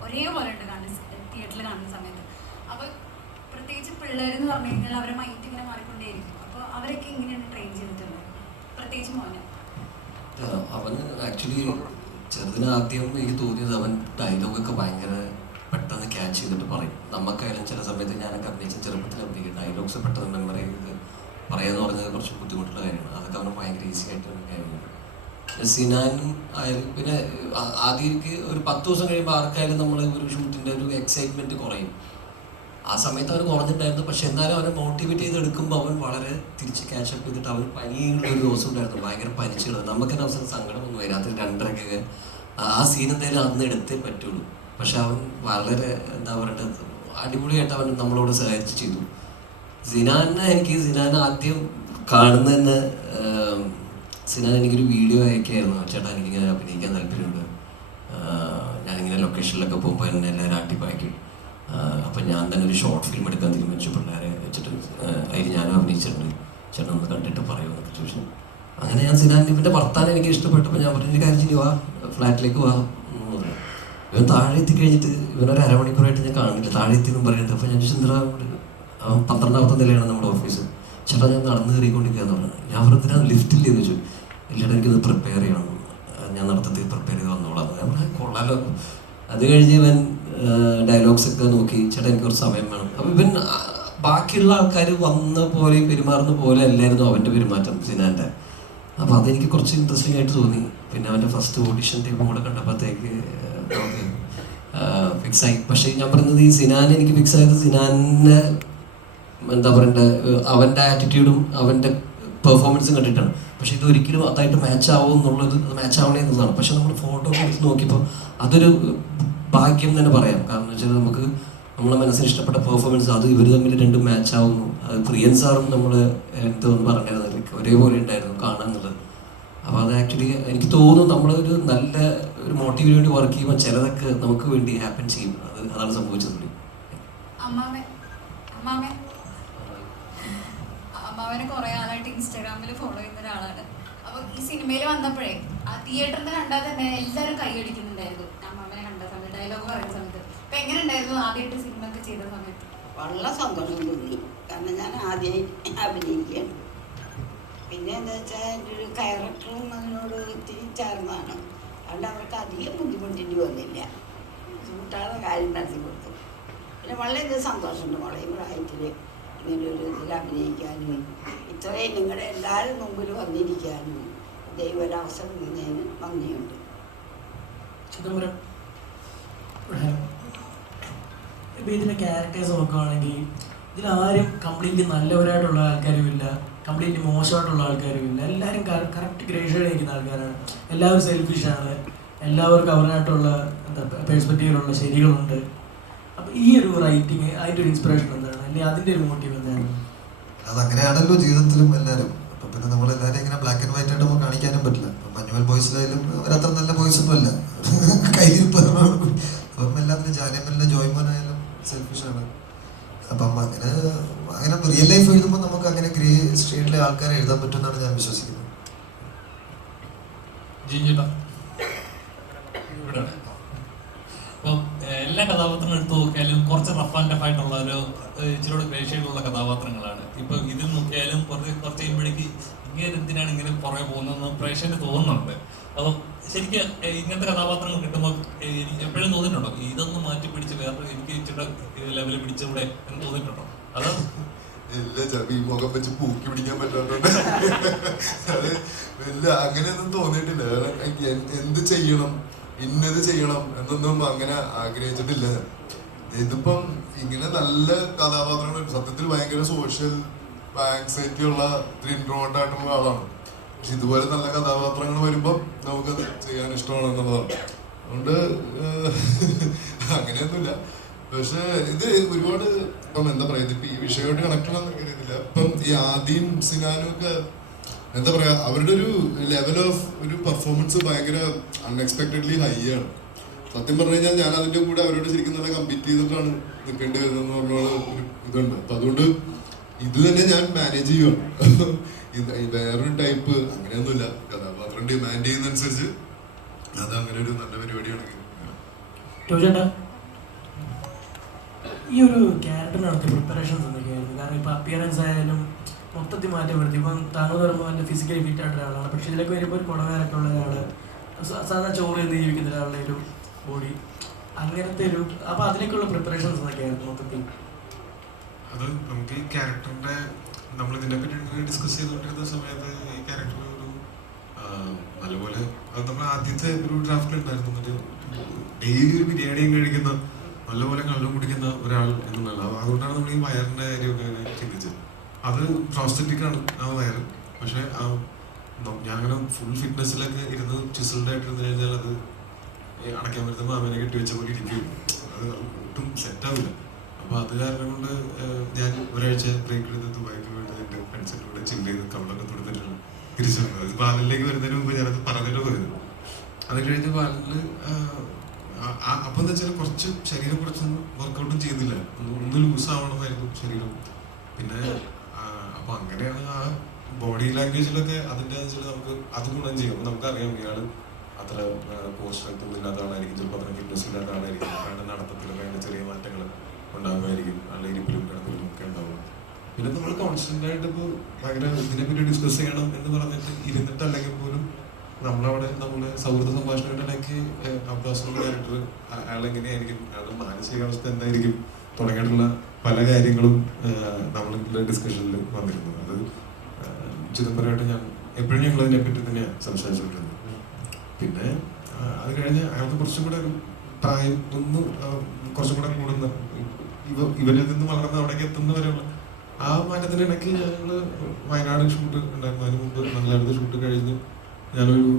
ഒരേപോലെ ഉണ്ട് തിയേറ്ററിൽ കാണുന്ന സമയത്ത്. അപ്പോൾ പ്രത്യേകിച്ച് പിള്ളേരെന്ന് പറഞ്ഞു കഴിഞ്ഞാൽ അവരുടെ മൈൻഡ് ഇങ്ങനെ മാറിക്കൊണ്ടേയിരിക്കും. അപ്പോൾ അവരൊക്കെ ഇങ്ങനെയാണ് ട്രെയിൻ ചെയ്തിട്ടുള്ളത്, പ്രത്യേകിച്ച് മോനെ. അവന് ആക്ച്വലി ചെറുതിന് ആദ്യം എനിക്ക് തോന്നിയത് അവൻ ഡയലോഗൊക്കെ ഭയങ്കര പെട്ടെന്ന് ക്യാച്ച് ചെയ്തിട്ട് പറയും. നമുക്കായാലും ചില സമയത്ത് ഞാനൊക്കെ അഭിനയിച്ച ചെറുപ്പത്തിൽ അഭിനയിക്കും, ഡയലോഗ്സ് പെട്ടെന്ന് മെമ്മറി ചെയ്ത് പറയാന്ന് പറഞ്ഞത് കുറച്ച് ബുദ്ധിമുട്ടുള്ള കാര്യമാണ്. അതൊക്കെ അവന് ഭയങ്കര ഈസി ആയിട്ട് കാര്യമാണ്. സിനാൻ ആയാലും പിന്നെ ആദ്യം എനിക്ക് ഒരു 10 ദിവസം കഴിയുമ്പോൾ ആർക്കായാലും നമ്മൾ ഒരു ഷൂട്ടിൻ്റെ ഒരു എക്സൈറ്റ്മെൻറ്റ് കുറയും. ആ സമയത്ത് അവന് കുറഞ്ഞിട്ടായിരുന്നു. പക്ഷെ എന്നാലും അവനെ മോട്ടിവേറ്റ് ചെയ്ത് എടുക്കുമ്പോൾ അവൻ വളരെ തിരിച്ച് ക്യാച്ചപ്പ് ചെയ്തിട്ട് അവൻ പനിയുള്ള ഒരു ദിവസം ഉണ്ടായിരുന്നു, ഭയങ്കര പനിച്ചുള്ളത്. നമുക്കെന്നെ അവസരം സങ്കടമൊന്നും വരും. രാത്രി 2:30 ആ സീൻ എന്തായാലും അന്ന് എടുത്തേ പറ്റുള്ളൂ. പക്ഷെ അവൻ വളരെ എന്താ പറയട്ടെ അടിപൊളിയായിട്ട് അവൻ നമ്മളോട് സഹായിച്ച് ചെയ്തു. സിനാൻ ആദ്യം കാണുന്ന തന്നെ സിനാൻ എനിക്കൊരു വീഡിയോ അയക്കായിരുന്നു, ചേട്ടാ എനിക്കിങ്ങനെ അഭിനയിക്കാൻ താല്പര്യമുണ്ട്, ഞാനിങ്ങനെ ലൊക്കേഷനിലൊക്കെ പോകുമ്പോൾ എന്നെ എല്ലാവരും ആട്ടിപ്പാക്കി. അപ്പം ഞാൻ തന്നെ ഒരു ഷോർട്ട് ഫിലിം എടുക്കാൻ തീരുമാനിച്ചു പിള്ളേരെ വെച്ചിട്ട്. അതിൽ ഞാനും അഭിനയിച്ചിട്ടുണ്ട്, ചേട്ടൻ ഒന്ന് കണ്ടിട്ട് പറയുമെന്നൊക്കെ ചോദിച്ചു. അങ്ങനെ ഞാൻ ഇവൻ്റെ വർത്താനം എനിക്ക് ഇഷ്ടപ്പെട്ടപ്പോൾ ഞാൻ പറഞ്ഞൊരു കാര്യം ചെയ്യും, വാ ഫ്ലാറ്റിലേക്ക് വാ എന്ന് പറഞ്ഞു. ഇവൻ താഴെ എത്തിക്കഴിഞ്ഞിട്ട് ഇവനൊരു അരമണിക്കൂറായിട്ട് ഞാൻ കാണില്ല, താഴെ എത്തിയെന്നും പറയുന്നത്. അപ്പോൾ ഞാൻ ചോദിച്ചു, അവൻ 12ാമത്തെ നിലയാണ് നമ്മുടെ ഓഫീസ്, ചേട്ടാ ഞാൻ നടന്ന് കയറിക്കൊണ്ടിരിക്കുകയെന്ന് പറഞ്ഞു. ഞാൻ പറഞ്ഞാൽ ലിഫ്റ്റില്ലേ എന്ന് ചോദിച്ചു. ഇല്ലടാ എനിക്കൊന്ന് പ്രിപ്പയർ ചെയ്യണം, ഞാൻ നടത്തത്തിൽ പ്രിപ്പയർ ചെയ്ത് വന്നോളാം. ഞാൻ പറഞ്ഞാൽ കൊള്ളാലോ. അത് കഴിഞ്ഞ് ഇവൻ ഡയലോഗ്സ് ഒക്കെ നോക്കി, ചേട്ടാ എനിക്ക് കുറച്ച് സമയം വേണം. അപ്പം ഇവൻ ബാക്കിയുള്ള ആൾക്കാർ വന്ന പോലെ പെരുമാറുന്ന പോലെ അല്ലായിരുന്നു അവൻ്റെ പെരുമാറ്റം സിനാൻ്റെ. അപ്പോൾ അതെനിക്ക് കുറച്ച് ഇൻട്രസ്റ്റിംഗ് ആയിട്ട് തോന്നി. പിന്നെ അവൻ്റെ ഫസ്റ്റ് ഓഡിഷൻ ടൈപ്പും കൂടെ കണ്ടപ്പോഴത്തേക്ക് ഫിക്സായി. പക്ഷേ ഞാൻ പറയുന്നത് ഈ സിനാൻ എനിക്ക് ഫിക്സ് ആയത് സിനാനെ എന്താ പറയണ്ടേ, അവൻ്റെ ആറ്റിറ്റ്യൂഡും അവൻ്റെ പെർഫോമൻസും കണ്ടിട്ടാണ്. പക്ഷേ ഇത് ഒരിക്കലും അതായിട്ട് മാച്ച് ആവും എന്നുള്ളത്, അത് മാച്ച് ആവണേ എന്നുള്ളതാണ്. പക്ഷെ നമ്മൾ ഫോട്ടോ എടുത്ത് നോക്കിയപ്പോൾ അതൊരു ഭാഗ്യം തന്നെ പറയാം. കാരണം എന്ന് വെച്ചാൽ നമുക്ക് നമ്മളെ മനസ്സിന് ഇഷ്ടപ്പെട്ട പെർഫോമൻസ് അത് ഇവർ തമ്മിൽ രണ്ടും മാച്ച് ആവുന്നു. അത് പ്രിയൻ സാറും നമ്മൾ എന്തോന്ന് പറഞ്ഞിരുന്നത് ഒരേപോലെ ഉണ്ടായിരുന്നു കാണാന്നുള്ളത്. അപ്പോൾ അത് ആക്ച്വലി എനിക്ക് തോന്നുന്നു നമ്മളൊരു നല്ല ഒരു മോട്ടീവിന് വേണ്ടി വർക്ക് ചെയ്യുമ്പോൾ ചിലതൊക്കെ നമുക്ക് വേണ്ടി ഹാപ്പൻ ചെയ്യും. അതാണ് സംഭവിച്ചത്. അമ്മാവനെ കുറെ ആളായിട്ട് ഇൻസ്റ്റാഗ്രാമിൽ ഫോളോ ചെയ്യുന്ന ഒരാളാണ്. അപ്പോൾ ഈ സിനിമയിൽ വന്നപ്പോഴേ ആ തിയേറ്ററിൽ കണ്ടാൽ തന്നെ എല്ലാവരും കൈയടിക്കുന്നുണ്ടായിരുന്നു അമ്മാവനെ കണ്ട സമയത്ത്, ഡയലോഗ് പറയുന്ന സമയത്ത്. അപ്പൊ എങ്ങനെ ഉണ്ടായിരുന്നു ആദ്യമായിട്ട് സിനിമ ഒക്കെ ചെയ്ത സമയത്ത്? വളരെ സന്തോഷം തോന്നി. കാരണം ഞാൻ ആദ്യമായി അഭിനയിക്കുകയാണ്. പിന്നെ എന്താ വെച്ചാൽ എൻ്റെ ഒരു ക്യാരക്ടറും അതിനോട് ഒത്തിരി ചേർന്നതാണ്. അതുകൊണ്ട് അവർക്ക് അധികം ബുദ്ധിമുട്ടേണ്ടി വന്നില്ല. ബുദ്ധിമുട്ടാതെ കാര്യം നടത്തി കൊടുത്തു. പിന്നെ വളരെയധികം സന്തോഷമുണ്ട് മോളെ ഈ പ്രായത്തിൽ ഇങ്ങനെ ഒരു ഇതിൽ അഭിനയിക്കാനും ഇത്രയും നിങ്ങളുടെ എല്ലാവരും മുമ്പിൽ വന്നിരിക്കാനും ദൈവം ഒരവസരം തന്നതിന് നന്ദിയുണ്ട്. ഇപ്പം ഇതിൻ്റെ ക്യാരക്ടേഴ്സ് നോക്കുകയാണെങ്കിൽ ഇതിലാരും കംപ്ലീറ്റ്ലി നല്ലവരായിട്ടുള്ള ആൾക്കാരും ഇല്ല, കംപ്ലീറ്റ്ലി മോശമായിട്ടുള്ള ആൾക്കാരും ഇല്ല. എല്ലാവരും കറക്റ്റ് ഗ്രേഷേഡ് നിൽക്കുന്ന ആൾക്കാരാണ്. എല്ലാവരും സെൽഫിഷാണ്. എല്ലാവർക്കും അവരായിട്ടുള്ള എന്താ പേഴ്സ്പെക്റ്റീവിലുള്ള ശരികളുണ്ട്. അപ്പം ഈ ഒരു റൈറ്റിങ് അതിൻ്റെ ഒരു ഇൻസ്പിറേഷൻ എന്താണ്, അല്ലെങ്കിൽ അതിൻ്റെ ഒരു മോട്ടീവ് എന്താണ്? അതങ്ങനെയാണല്ലോ ജീവിതത്തിലും എല്ലാവരും. അപ്പം പിന്നെ നമ്മളെല്ലാവരും ഇങ്ങനെ ബ്ലാക്ക് ആൻഡ് വൈറ്റ് ആയിട്ട് നമുക്ക് കാണിക്കാനും പറ്റില്ല. അപ്പം മഞ്ഞുവൽ ബോയ്സിലായാലും അവരത്ര നല്ല ബോയ്സ് ഒന്നും അല്ല, കയ്യിൽ പറഞ്ഞോളൂ. അപ്പം എല്ലാത്തിനും ജാനിയമ്മലിൻ്റെ ജോയ്മോനായാലും സെൽഫിഷാണ്. അപ്പം അങ്ങനെ റിയൽ ലൈഫ് എഴുതുമ്പോൾ നമുക്ക് അങ്ങനെ ഗ്രേ സ്റ്റേറ്റിലെ ആൾക്കാരെ എഴുതാൻ പറ്റുമെന്നാണ് ഞാൻ വിശ്വസിക്കുന്നത്. അപ്പം എല്ലാ കഥാപാത്രങ്ങളും എടുത്തു നോക്കിയാലും കുറച്ച് റഫ് ആൻഡ് ടഫ് ആയിട്ടുള്ള ഒരു ഇച്ചിരി ഗ്രേഷ്യയിലുള്ള കഥാപാത്രങ്ങളാണ്. ഇപ്പം ഇതിൽ നോക്കിയാലും കുറച്ച് കഴിയുമ്പോഴേക്ക് ഇങ്ങനെ എന്തിനാണ് ഇങ്ങനെ പുറകെ പോകുന്നതെന്ന് പ്രേക്ഷകന് തോന്നുന്നുണ്ട്. അപ്പം ശരിക്കും ഇങ്ങനത്തെ കഥാപാത്രങ്ങൾ കിട്ടുമ്പോൾ എപ്പോഴും തോന്നിയിട്ടുണ്ടോ ഇതൊന്നും മാറ്റി പിടിച്ച് വേറെ എനിക്ക് ഇച്ചിരി ലെവലിൽ പിടിച്ചുകൂടെ എന്ന് തോന്നിയിട്ടുണ്ടോ? അതോ എല്ലാ ഈ മുഖം വെച്ച് പൂക്കി പിടിക്കാൻ പറ്റാത്തതുകൊണ്ട് അത് വലിയ അങ്ങനെയൊന്നും തോന്നിയിട്ടില്ല. എന്ത് ചെയ്യണം ഇന്നത് ചെയ്യണം എന്നൊന്നും അങ്ങനെ ആഗ്രഹിച്ചിട്ടില്ല. ഇതിപ്പം ഇങ്ങനെ നല്ല കഥാപാത്രങ്ങൾ സത്യത്തിൽ ഭയങ്കര സോഷ്യൽ ആങ്സൈറ്റി ഉള്ള ഇൻട്രോവേർട്ട് ആയിട്ടുള്ള ആളാണ്. പക്ഷെ ഇതുപോലെ നല്ല കഥാപാത്രങ്ങൾ വരുമ്പം നമുക്കത് ചെയ്യാൻ ഇഷ്ടമാണ് എന്നുള്ളതാണ്. അതുകൊണ്ട് അങ്ങനെയൊന്നുമില്ല. പക്ഷെ ഇത് ഒരുപാട് ഇപ്പം എന്താ പറയാ, ഇതിപ്പോ ഈ വിഷയമായിട്ട് കണക്ട് ആണെന്ന് കരുതില്ല. ഇപ്പം ഈ ആദ്യം സിനാനും ഒക്കെ എന്താ പറയാ, അവരുടെ ഒരു ലെവൽ ഓഫ് ഒരു പെർഫോമൻസ് ഭയങ്കര അൺഎക്സ്പെക്ടഡ്ലി ഹൈ ആണ്. സത്യം പറഞ്ഞു കഴിഞ്ഞാൽ ഞാൻ അതിന്റെ കൂടെ അവരോട് ശരിക്കും നല്ല കമ്പീറ്റ് ചെയ്തിട്ടാണ് നിൽക്കേണ്ടി വരുന്നതെന്ന് പറഞ്ഞ ഒരു ഇതുണ്ട്. അപ്പൊ അതുകൊണ്ട് ഇത് തന്നെ ഞാൻ മാനേജ് ചെയ്യുവാണ്. വേറൊരു ടൈപ്പ് അങ്ങനെയൊന്നുമില്ല, കഥാപാത്രം ഡിമാൻഡ് ചെയ്യുന്നതനുസരിച്ച് അത് അങ്ങനെ ഒരു നല്ല പരിപാടിയാണ്. ഈ ഒരു ക്യാരക്ടറിന് നടത്തിയ പ്രിപ്പറേഷൻസ് എന്തൊക്കെയായിരുന്നു? കാരണം ഇപ്പം അപ്പിയറൻസ് ആയാലും മൊത്തത്തിൽ മാറ്റം വരുത്തി. ഇപ്പം താങ്കൾ പറയുമ്പോൾ നല്ല ഫിസിക്കലി ഫിറ്റ് ആയിട്ട് ഒരാളാണ്, പക്ഷെ ഇതിലേക്ക് വരുമ്പോൾ ഒരു കുടവേരൊക്കെ ഉള്ള ഒരാൾ, സാധാരണ ചോറ് എന്ന് ജീവിക്കുന്ന ഒരാളുടെ ഒരു ബോഡി, അങ്ങനത്തെ ഒരു അപ്പം അതിലേക്കുള്ള പ്രിപ്പറേഷൻസ് എന്തൊക്കെയായിരുന്നു മൊത്തത്തിൽ? അത് നമുക്ക് ഈ ക്യാരക്ടറിൻ്റെ നമ്മൾ ഇതിനെപ്പറ്റി ഡിസ്കസ് ചെയ്തുകൊണ്ടിരുന്ന സമയത്ത് ഈ ക്യാരക്ടർ ഒരു നല്ലപോലെ അത് നമ്മൾ ആദ്യത്തെ ഒരു ഡ്രാഫ്റ്റിലുണ്ടായിരുന്നു. മറ്റേ ഡെയിലി ഒരു ബിരിയാണിയും കഴിക്കുന്ന നല്ലപോലെ കള്ളും കുടിക്കുന്ന ഒരാൾ എന്നുള്ളത്. അതുകൊണ്ടാണ് നമ്മൾ ഈ വയറിൻ്റെ കാര്യമൊക്കെ ചിന്തിച്ചത്. അത് പ്രോസ്റ്ററ്റിക്കാണ് ആ വയറ്. പക്ഷെ ഞാൻ അങ്ങനെ ഫുൾ ഫിറ്റ്നസ്സിലൊക്കെ ഇരുന്ന് ചിസൽഡ് ആയിട്ട് ഇരുന്ന് കഴിഞ്ഞാൽ അത് അടയ്ക്കാൻ പറ്റുന്ന മാമനെ കെട്ടി വെച്ച പോലെ ഇരിക്കും. അത് ഒട്ടും സെറ്റാവില്ല. അപ്പോൾ അത് കാരണം കൊണ്ട് ഞാൻ ഒരാഴ്ച ബ്രേക്ക് എടുത്ത് ദുബായിക്ക് പോയിട്ട് എൻ്റെ ഫ്രണ്ട്സിൻ്റെ കൂടെ ചില്ല് ചെയ്ത് കവളൊക്കെ തൊടുത്തിട്ടാണ് തിരിച്ചു വന്നത്. ബാലിലേക്ക് വരുന്നതിന് മുമ്പ് ഞാനത് പറഞ്ഞിട്ട് പോയത്. അത് കഴിഞ്ഞ് ബാലിൽ അപ്പം എന്താ വെച്ചാൽ കുറച്ച് ശരീരം കുറച്ചൊന്നും വർക്കൗട്ടും ചെയ്യുന്നില്ല, ഒന്ന് ലൂസാവണമായിരുന്നു ശരീരം. പിന്നെ അപ്പം അങ്ങനെയാണ് ആ ബോഡി ലാംഗ്വേജിലൊക്കെ അതിൻ്റെ വെച്ചാൽ നമുക്ക് അത് ഗുണം ചെയ്യും. അപ്പം നമുക്കറിയാം ഇയാൾ അത്ര കോർ സ്ട്രെങ്ത് ഒന്നും ഇല്ലാത്ത ആളായിരിക്കും, ചിലപ്പോൾ അത്ര ഫിറ്റ്നസ് ഇല്ലാത്ത ആളായിരിക്കും. അയാളുടെ നടത്തത്തിലൊക്കെ അതിൻ്റെ ചെറിയ മാറ്റങ്ങൾ ഉണ്ടാകുമായിരിക്കും, ആളുടെ ഇരിപ്പിലും കിടപ്പിലും ഒക്കെ ഉണ്ടാവും. പിന്നെ നമ്മൾ കോൺസ്റ്റന്റ് ആയിട്ട് ഇപ്പോൾ ഭയങ്കര ഇതിനെപ്പറ്റി ഡിസ്കസ് ചെയ്യണം എന്ന് പറഞ്ഞിട്ട് ഇരുന്നിട്ടല്ലെങ്കിൽ പോലും നമ്മളവിടെ നമ്മുടെ സൗഹൃദ സംഭാഷണത്തിലേക്ക് അബ്ബാസിനുള്ള ക്യാരക്ടർ അയാളെങ്ങനെയായിരിക്കും, അയാളുടെ മാനസികാവസ്ഥ എന്തായിരിക്കും തുടങ്ങിയിട്ടുള്ള പല കാര്യങ്ങളും നമ്മളുടെ ഡിസ്കഷനിൽ വന്നിരുന്നു. അത് ചിദംബരമായിട്ട് ഞാൻ എപ്പോഴും ഞങ്ങൾ അതിനെപ്പറ്റി തന്നെയാണ് സംസാരിച്ചുകൊണ്ടിരുന്നത്. പിന്നെ അത് കഴിഞ്ഞ് അയാൾക്ക് കുറച്ചും കൂടെ ഒരു പ്രായം ഒന്ന് കുറച്ചും കൂടെ കൂടുന്ന ഇവരിൽ നിന്ന് വളർന്ന് അവിടേക്ക് എത്തുന്നവരെയുള്ള ആ മാറ്റത്തിനിടയ്ക്ക് ഞങ്ങൾ വയനാട് ഷൂട്ട് ഉണ്ടായിരുന്നു. അതിന് മുമ്പ് നല്ലടുത്ത് ഷൂട്ട് കഴിഞ്ഞ് ഞാനൊരു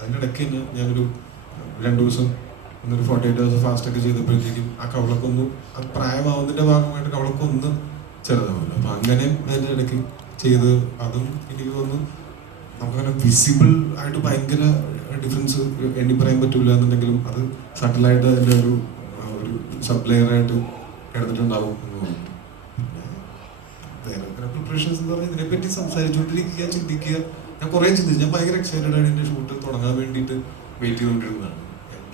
അതിനിടയ്ക്ക് തന്നെ ഞാനൊരു 2 ദിവസം ഒരു 48 hours ഫാസ്റ്റൊക്കെ ചെയ്തപ്പോഴത്തേക്കും ആ കവളൊക്കെ ഒന്ന് അത് പ്രായമാവുന്നതിൻ്റെ ഭാഗമായിട്ട് കവളൊക്കെ ഒന്ന് ചെറുതാവുമല്ലോ. അപ്പം അങ്ങനെ അതിൻ്റെ ഇടയ്ക്ക് ചെയ്ത് അതും എനിക്ക് തോന്നുന്നു നമുക്കങ്ങനെ വിസിബിൾ ആയിട്ട് ഭയങ്കര ഡിഫറൻസ് എണ്ണി പറയാൻ പറ്റില്ല എന്നുണ്ടെങ്കിലും അത് സട്ടിലായിട്ട് അതിൻ്റെ ഒരു സബ് ലെയറായിട്ട് കിടന്നിട്ടുണ്ടാവും എന്ന് തോന്നുന്നു. വേറെ പ്രിപ്പറേഷൻസ് എന്ന് പറഞ്ഞാൽ ഇതിനെപ്പറ്റി സംസാരിച്ചുകൊണ്ടിരിക്കുക, ചിന്തിക്കുക. ഞാൻ കുറേ ചിന്തിച്ചു. ഞാൻ ഭയങ്കര എക്സൈറ്റഡ് ആണ് എൻ്റെ ഷൂട്ട് തുടങ്ങാൻ വേണ്ടിയിട്ട് വെയിറ്റ് ചെയ്തുകൊണ്ടിരുന്നതാണ്.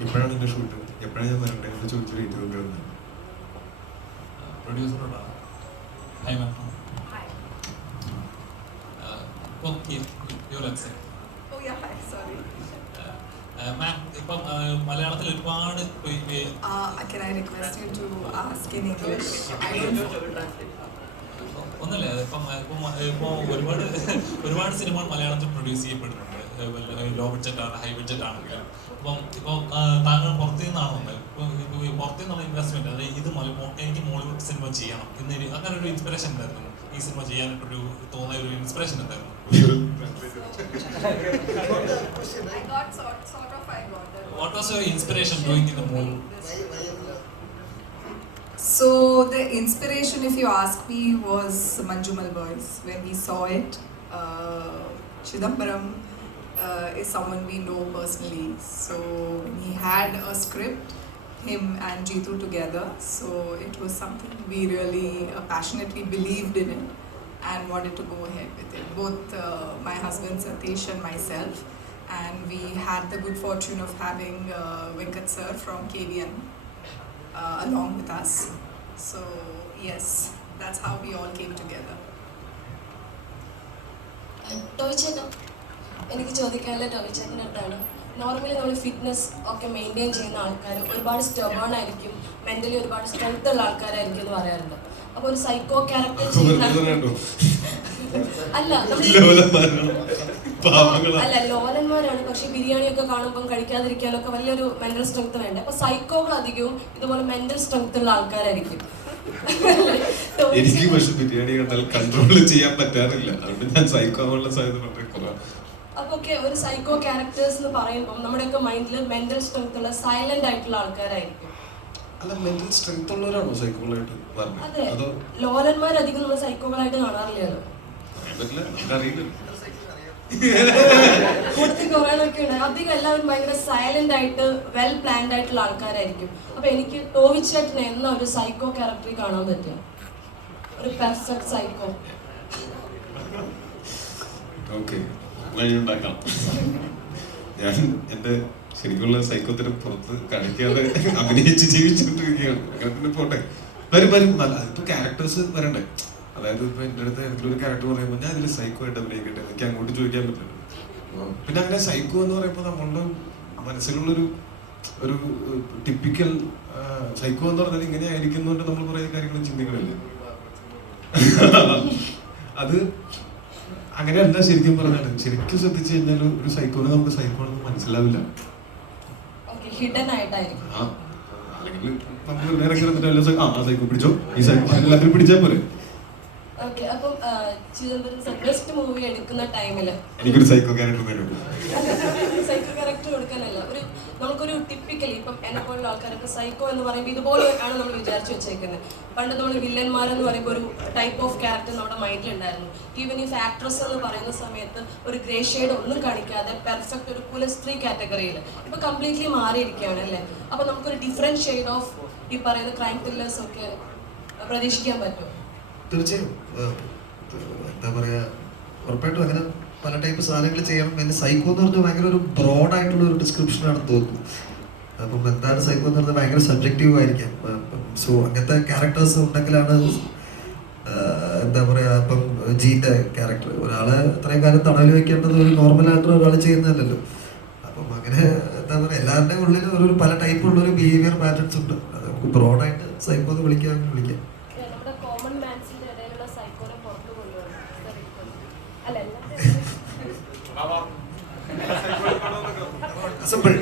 എപ്പോഴാണ് എൻ്റെ ഷൂട്ട്, എപ്പോഴാണ് ഞാൻ വരണ്ടേ എന്ന് ചോദിച്ച് വെയിറ്റ് ചെയ്തുകൊണ്ടിരുന്നത്. പ്രൊഡ്യൂസറോടാണ്. Hi ma'am. മാം, ഇപ്പം മലയാളത്തിൽ ഒരുപാട് Can I request you to ask in English? I don't ഒന്നല്ലേ, ഇപ്പം ഒരുപാട് സിനിമകൾ മലയാളത്തിൽ പ്രൊഡ്യൂസ് ചെയ്യപ്പെടുന്നുണ്ട്. ലോ ബഡ്ജറ്റ് ആണ്, ഹൈ ബഡ്ജറ്റ് ആണെങ്കിലും. ഇപ്പോൾ താങ്കൾ പുറത്തു നിന്നാണ് വന്നത്. പുറത്തു നിന്നുള്ള ഇൻവെസ്റ്റ്മെന്റ്, അതായത് ഇത് എനിക്ക് മോളിവുഡ് സിനിമ ചെയ്യണം എന്നൊരു അങ്ങനെ ഒരു ഇൻസ്പിറേഷൻ ഉണ്ടായിരുന്നു. ഈ സിനിമ ചെയ്യാനായിട്ടൊരു തോന്നിയ ഒരു ഇൻസ്പിറേഷൻ എന്തായിരുന്നു? What was your inspiration doing in the movie? So the inspiration, if you ask me, was Manjumal Boys. When we saw it, Chidambaram is someone we know personally. So he had a script, him and Jeetu together. So it was something we really passionately believed in it and wanted to go ahead with it. Both my husband Satish and myself. And we had the good fortune of having Venkat sir from KVN along with us. So yes, that's how we all came together. എനിക്ക് ചോദിക്കാനുള്ള ടോയ്ച്ചേട്ടനായിട്ടാണ്. Normally നമ്മൾ fitness ഒക്കെ maintain ചെയ്യുന്ന ആൾക്കാർ ഒരുപാട് stubborn ആയിരിക്കും, mentally ഒരുപാട് strength ഉള്ള ആൾക്കാരായിരിക്കും എന്ന് പറയാറുണ്ട്. അപ്പോൾ ഒരു സൈക്കോ ക്യാരക്ടർ ചെയ്യുന്ന അല്ല ലോലന്മാരാണ്, പക്ഷെ ബിരിയാണിയൊക്കെ കാണുമ്പോൾ കഴിക്കാതിരിക്കാനൊക്കെ വലിയൊരു മെന്റൽ സ്ട്രെങ്ത് വേണ്ട. അപ്പൊ സൈക്കോകൾ അധികവും ഇതുപോലെ മെന്റൽ സ്ട്രെങ്ത് ഉള്ള ആൾക്കാരായിരിക്കും. എനിക്ക് പക്ഷെ ബിരിയാണി കണ്ടാൽ കൺട്രോൾ ചെയ്യാൻ പറ്റാറില്ല, അതുകൊണ്ട് ഞാൻ സൈക്കോ ആവാനുള്ള സാധ്യത വളരെ കുറവാണ്. അപ്പൊ ഒരു സൈക്കോ ക്യാരക്ടേഴ്സ് എന്ന് പറയുമ്പോൾ നമ്മുടെയൊക്കെ മൈൻഡിൽ മെന്റൽ സ്ട്രെങ്ത് ഉള്ള സൈലന്റ് ആയിട്ടുള്ള ആൾക്കാരായിരിക്കും. അല്ല, മെന്റൽ സ്ട്രെങ്ത് ഉള്ളവരാണോ സൈക്കോളായിട്ട്? അതെ, ലോലന്മാർ അധികം നമ്മൾ സൈക്കോകളായിട്ട് കാണാറില്ലല്ലോ. കൂടുതൽ കുറേയൊക്കെ ഉണ്ട്. അധികം എല്ലാവരും ഭയങ്കര സൈലന്റ് ആയിട്ട് വെൽ പ്ലാൻഡ് ആയിട്ടുള്ള ആൾക്കാരായിരിക്കും. അപ്പൊ എനിക്ക് ടോവിച്ചേട്ടനെ എന്ന ഒരു സൈക്കോ ക്യാരക്ടറിൽ കാണാൻ പറ്റും, ഒരു പെർഫെക്റ്റ് സൈക്കോ. ഓക്കെ, വഴിയുണ്ടാക്കാം. ഞാൻ എന്റെ ശരിക്കുള്ള സൈക്കോത്തിന് പുറത്ത് കളിക്കാതെ അഭിനയിച്ച് ജീവിച്ചുകൊണ്ടിരിക്കുകയാണ്. അങ്ങനെ തന്നെ പോട്ടെ, വരും നല്ല ഇപ്പൊ ക്യാരക്ടേഴ്സ് വരണ്ടേ. അതായത് ഇപ്പൊ എൻ്റെ അടുത്ത് ഏതെങ്കിലും ഒരു ക്യാരക്ടർ പറയുമ്പോൾ ഞാൻ ഇതിൽ സൈക്കോ ആയിട്ട് അഭിനയിക്കട്ടെ, എനിക്ക് അങ്ങോട്ട് ചോദിക്കാൻ പറ്റില്ല. പിന്നെ അങ്ങനെ സൈക്കോ എന്ന് പറയുമ്പോൾ നമ്മളുടെ മനസ്സിലുള്ളൊരു ടിപ്പിക്കൽ സൈക്കോ എന്ന് പറഞ്ഞാൽ ഇങ്ങനെ ആയിരിക്കുന്നതുകൊണ്ട് നമ്മൾ കുറേ കാര്യങ്ങൾ ചിന്തിക്കണില്ലേ. അത് അങ്ങനെയല്ല ശരിക്കും പറഞ്ഞാൽ. ശരിക്കും ശ്രദ്ധിച്ചു കഴിഞ്ഞാൽ ഒരു സൈക്കോനെ നമുക്ക് സൈക്കോ ആണെന്ന് മനസ്സിലാവില്ല. അല്ലെങ്കിൽ നമുക്ക് നേരെ കിടന്നിട്ട് സൈക്കോ പിടിച്ചോ, ഈ സൈക്കോ എല്ലാത്തിനും പിടിച്ചാൽ പോലെ. അപ്പം ചിദംബരം ബെസ്റ്റ് മൂവി എടുക്കുന്ന ടൈമില് എനിക്കൊരു സൈക്കോ ക്യാരക്ടർ തരും. സൈക്കോ ക്യാരക്ടർ കൊടുക്കാനല്ല, നമുക്കൊരു ടിപ്പിക്കലി ഇപ്പം എന്നെ പോലുള്ള ആൾക്കാരൊക്കെ സൈക്കോ എന്ന് പറയുമ്പോൾ ഇതുപോലെ ആണ് നമ്മൾ വിചാരിച്ചു വെച്ചേക്കുന്നത്. പണ്ട് നമ്മൾ വില്ലന്മാരെന്ന് പറയുമ്പോൾ ഒരു ടൈപ്പ് ഓഫ് ക്യാരക്ടർ നമ്മുടെ മൈൻഡിലുണ്ടായിരുന്നു. ഈവൻ ഈ ആക്ട്രസ് എന്ന് പറയുന്ന സമയത്ത് ഒരു ഗ്രേ ഷെയ്ഡ് ഒന്നും കാണിക്കാതെ പെർഫെക്റ്റ് ഒരു കുലസ്ത്രീ കാറ്റഗറിയിൽ ഇപ്പൊ കംപ്ലീറ്റ്ലി മാറിയിരിക്കുകയാണ് അല്ലേ. അപ്പൊ നമുക്കൊരു ഡിഫറെന്റ് ഷെയ്ഡ് ഓഫ് ഈ പറയുന്ന ക്രൈം ത്രില്ലേഴ്സ് ഒക്കെ പ്രതീക്ഷിക്കാൻ പറ്റും. തീർച്ചയായും എന്താ പറയാ, ഉറപ്പായിട്ടും അങ്ങനെ പല ടൈപ്പ് സാധനങ്ങൾ ചെയ്യണം. പിന്നെ സൈക്കോ എന്ന് പറഞ്ഞാൽ ഭയങ്കര ഒരു ബ്രോഡ് ആയിട്ടുള്ള ഒരു ഡിസ്ക്രിപ്ഷൻ ആണെന്ന് തോന്നുന്നു. അപ്പം എന്താണ് സൈക്കോ എന്ന് പറഞ്ഞാൽ ഭയങ്കര സബ്ജക്റ്റീവ് ആയിരിക്കാം. സോ അങ്ങനത്തെ ക്യാരക്ടേഴ്സ് ഉണ്ടെങ്കിലാണ് എന്താ പറയാ, ഇപ്പം ജീൻ്റെ ക്യാരക്ടർ ഒരാളെ ഇത്രയും കാലം തടവിൽ വെക്കേണ്ടത് ഒരു നോർമൽ ആയിട്ട് ഒരാൾ ചെയ്യുന്നതല്ലല്ലോ. അപ്പം അങ്ങനെ എന്താ പറയുക, എല്ലാവരുടെയും ഉള്ളിൽ ഒരു പല ടൈപ്പുള്ള ഒരു ബിഹേവിയർ പാറ്റേൺസ് ഉണ്ട്. അത് ബ്രോഡായിട്ട് സൈക്കോ എന്ന് വിളിക്കാമെങ്കിൽ വിളിക്കാം. നമ്മുടെ കോമൺ മാൻസിന്റെ ഇടയിലുള്ള സൈക്കോനെ പുറത്തു കൊണ്ടുവരണം. അല്ല simple.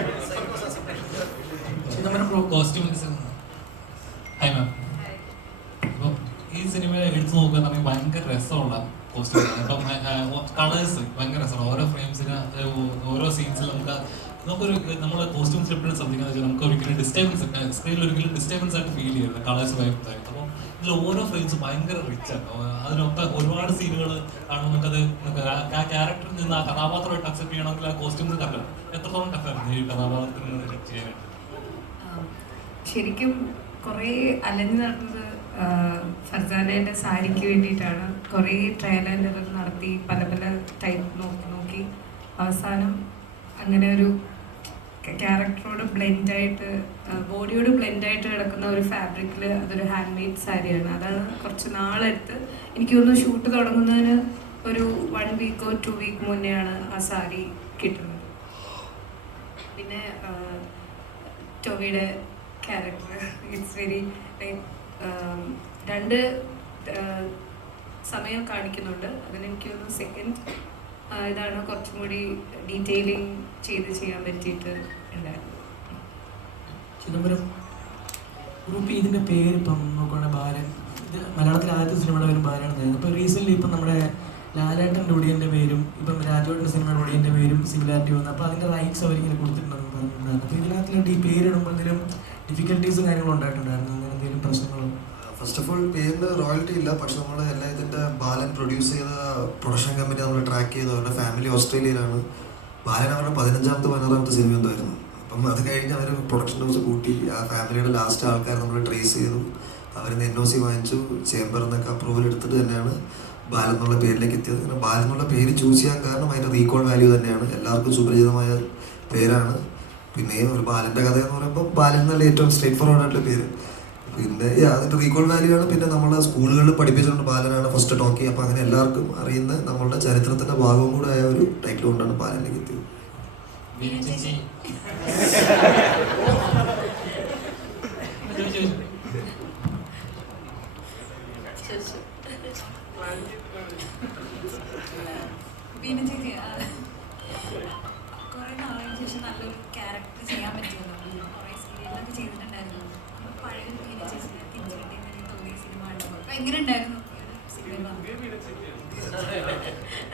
Costume design. Hi ma'am. അപ്പോൾ ഈ സിനിമ എടുത്തു നോക്കുകയാണെങ്കിൽ ഭയങ്കര രസമുള്ള കോസ്റ്റ്യൂമാണ്. ഇപ്പം കളേഴ്സ് ഭയങ്കര രസമാണ്. ഓരോ ഫ്രെയിംസിന് ഓരോ സീൻസിൽ നമുക്കൊരു നമ്മൾ കോസ്റ്റ്യൂംസ് എപ്പോഴും ശ്രദ്ധിക്കാന്ന് വെച്ചാൽ നമുക്ക് ഒരിക്കലും ഡിസ്റ്റർബൻസ് സ്ക്രീനിൽ ഒരിക്കലും ഡിസ്റ്റർബൻസ് ആയിട്ട് ഫീൽ ചെയ്യരുത്. കളേഴ്സ് ഭയങ്കരമായിട്ട്. അപ്പോൾ ഇതിൽ ഓരോ ഫ്രെയിംസും ഭയങ്കര റിച്ചാണ്. അതിനൊക്കെ ഒരുപാട് സീനുകൾ കാണുമ്പോൾ നമുക്കത് ആ ക്യാരക്ടറിൽ നിന്ന് ആ കഥാപാത്രമായിട്ട് അക്സെപ്റ്റ് ചെയ്യണമെങ്കിൽ ആ കോസ്റ്റ്യൂംസ് ടഫാണ്. എത്രത്തോളം ടഫായിരുന്നു ഈ കഥാപാത്രത്തിൽ നിന്ന് ചെയ്യാനായിട്ട്? ശരിക്കും കുറേ അലഞ്ഞു നടന്നത് ഫർസാനയുടെ സാരിക്ക് വേണ്ടിയിട്ടാണ്. കുറേ ട്രയൽ ആൻഡ് എറർ നടത്തി പല പല ടൈപ്പ് നോക്കി അവസാനം അങ്ങനെ ഒരു ക്യാരക്ടറോട് ബ്ലെൻഡായിട്ട് ബോഡിയോട് ബ്ലെൻഡായിട്ട് കിടക്കുന്ന ഒരു ഫാബ്രിക്കിൽ അതൊരു ഹാൻഡ് മെയ്ഡ് സാരിയാണ്. അതാണ് കുറച്ച് നാളെടുത്ത് എനിക്ക് തോന്നുന്നു ഷൂട്ട് തുടങ്ങുന്നതിന് ഒരു 1 വീക്കോ 2 വീക്ക് മുന്നെയാണ് ആ സാരി കിട്ടുന്നത്. പിന്നെ ടോവിയുടെ ക്യാരക്ടർ ഇറ്റ്സ് വെരി രണ്ട് സമയം കാണിക്കുന്നുണ്ട്. അതിനെനിക്ക് തോന്നുന്നു സെക്കൻഡ് ഇതാണ് കുറച്ചും കൂടി ഡീറ്റെയിലിംഗ് ചെയ്യാൻ പറ്റിയിട്ട് ഉണ്ടായിരുന്നു. ചിദംബരം ഗ്രൂപ്പ് ഇതിൻ്റെ പേര് ഇപ്പം നോക്കുകയാണെങ്കിൽ ബാലൻ, ഇത് മലയാളത്തിലെ ആദ്യത്തെ സിനിമയുടെ പേരും ബാലനാണെന്നായിരുന്നു. ഇപ്പോൾ റീസെൻ്റ്ലി ഇപ്പം നമ്മുടെ ലാലേട്ടൻ്റെ ഒടിയൻ്റെ പേരും ഇപ്പം രാജോട്ടൻ്റെ സിനിമയുടെ ഒടിയൻ്റെ പേരും സിമിലാരിറ്റി വന്നു. അപ്പോൾ അതിൻ്റെ റൈറ്റ്സ് അവരിങ്ങനെ കൊടുത്തിട്ടുണ്ടെന്ന് പറഞ്ഞിട്ടുണ്ടായിരുന്നു. അപ്പോൾ ഇതിനകത്ത് ഈ പേരിടുമ്പോൾ എന്തെങ്കിലും ഡിഫിക്കൽട്ടീസും കാര്യങ്ങളും ഉണ്ടായിട്ടുണ്ടായിരുന്നു? അങ്ങനെ എന്തെങ്കിലും പ്രശ്നങ്ങളും? ഫസ്റ്റ് ഓഫ് ഓൾ പേരിന് റോയൽറ്റി ഇല്ല. പക്ഷെ നമ്മൾ എല്ലാം ഇതിൻ്റെ ബാലൻ പ്രൊഡ്യൂസ് ചെയ്ത പ്രൊഡക്ഷൻ കമ്പനി നമ്മൾ ട്രാക്ക് ചെയ്ത് അവരുടെ ഫാമിലി ഓസ്ട്രേലിയയിലാണ്. ബാലൻ അവരുടെ 15ാമത്തെ 16ാമത്തെ സിനിമ എന്തായിരുന്നു. അപ്പം അത് കഴിഞ്ഞ് അവർ പ്രൊഡക്ഷൻ ഹൗസ് കൂട്ടി ആ ഫാമിലിയുടെ ലാസ്റ്റ് ആൾക്കാർ നമ്മൾ ട്രേസ് ചെയ്തു. അവരിന്ന് NOC വാങ്ങിച്ചു. ചേംബറിൽ നിന്നൊക്കെ അപ്രൂവൽ എടുത്തിട്ട് തന്നെയാണ് ബാലൻ എന്നുള്ള പേരിലേക്ക് എത്തിയത്. പിന്നെ ബാലൻ എന്നുള്ള പേര് ചൂസ് ചെയ്യാൻ കാരണം അതിൻ്റെ റീകോൾ വാല്യൂ തന്നെയാണ്. എല്ലാവർക്കും സുപരിചിതമായ പേരാണ്. പിന്നെ ഒരു ബാലൻ്റെ കഥ എന്ന് പറയുമ്പോൾ ബാലൻ എന്നുള്ള ഏറ്റവും സ്ട്രേറ്റ് ഫോർവേഡ് ആയിട്ടുള്ള പേര്. പിന്നെ അതിൻ്റെ റീകോൾ വാല്യൂ ആണ്. പിന്നെ നമ്മളെ സ്കൂളുകളിൽ പഠിപ്പിച്ചിട്ടുണ്ട് ബാലനാണ് ഫസ്റ്റ് ടോക്കി. അപ്പോൾ അങ്ങനെ എല്ലാവർക്കും അറിയുന്ന നമ്മളുടെ ചരിത്രത്തിൻ്റെ ഭാഗവും കൂടെ ആയ ഒരു ടൈറ്റിൽ കൊണ്ടാണ് ബാലനിലേക്ക് എത്തിയത്. ബീന ചേച്ചി കുറേ നാളിന് ശേഷം നല്ലൊരു ക്യാരക്ടർ ചെയ്യാൻ പറ്റുമല്ലോ. കുറേ സീരിയലൊക്കെ ചെയ്തിട്ടുണ്ടായിരുന്നു. പഴയ ബീന ചേച്ചിനെ തിരിച്ചു കിട്ടിയെന്ന് തോന്നിയ സിനിമ കണ്ടപ്പോൾ അപ്പോൾ എങ്ങനെ ഉണ്ടായിരുന്നു സിനിമ?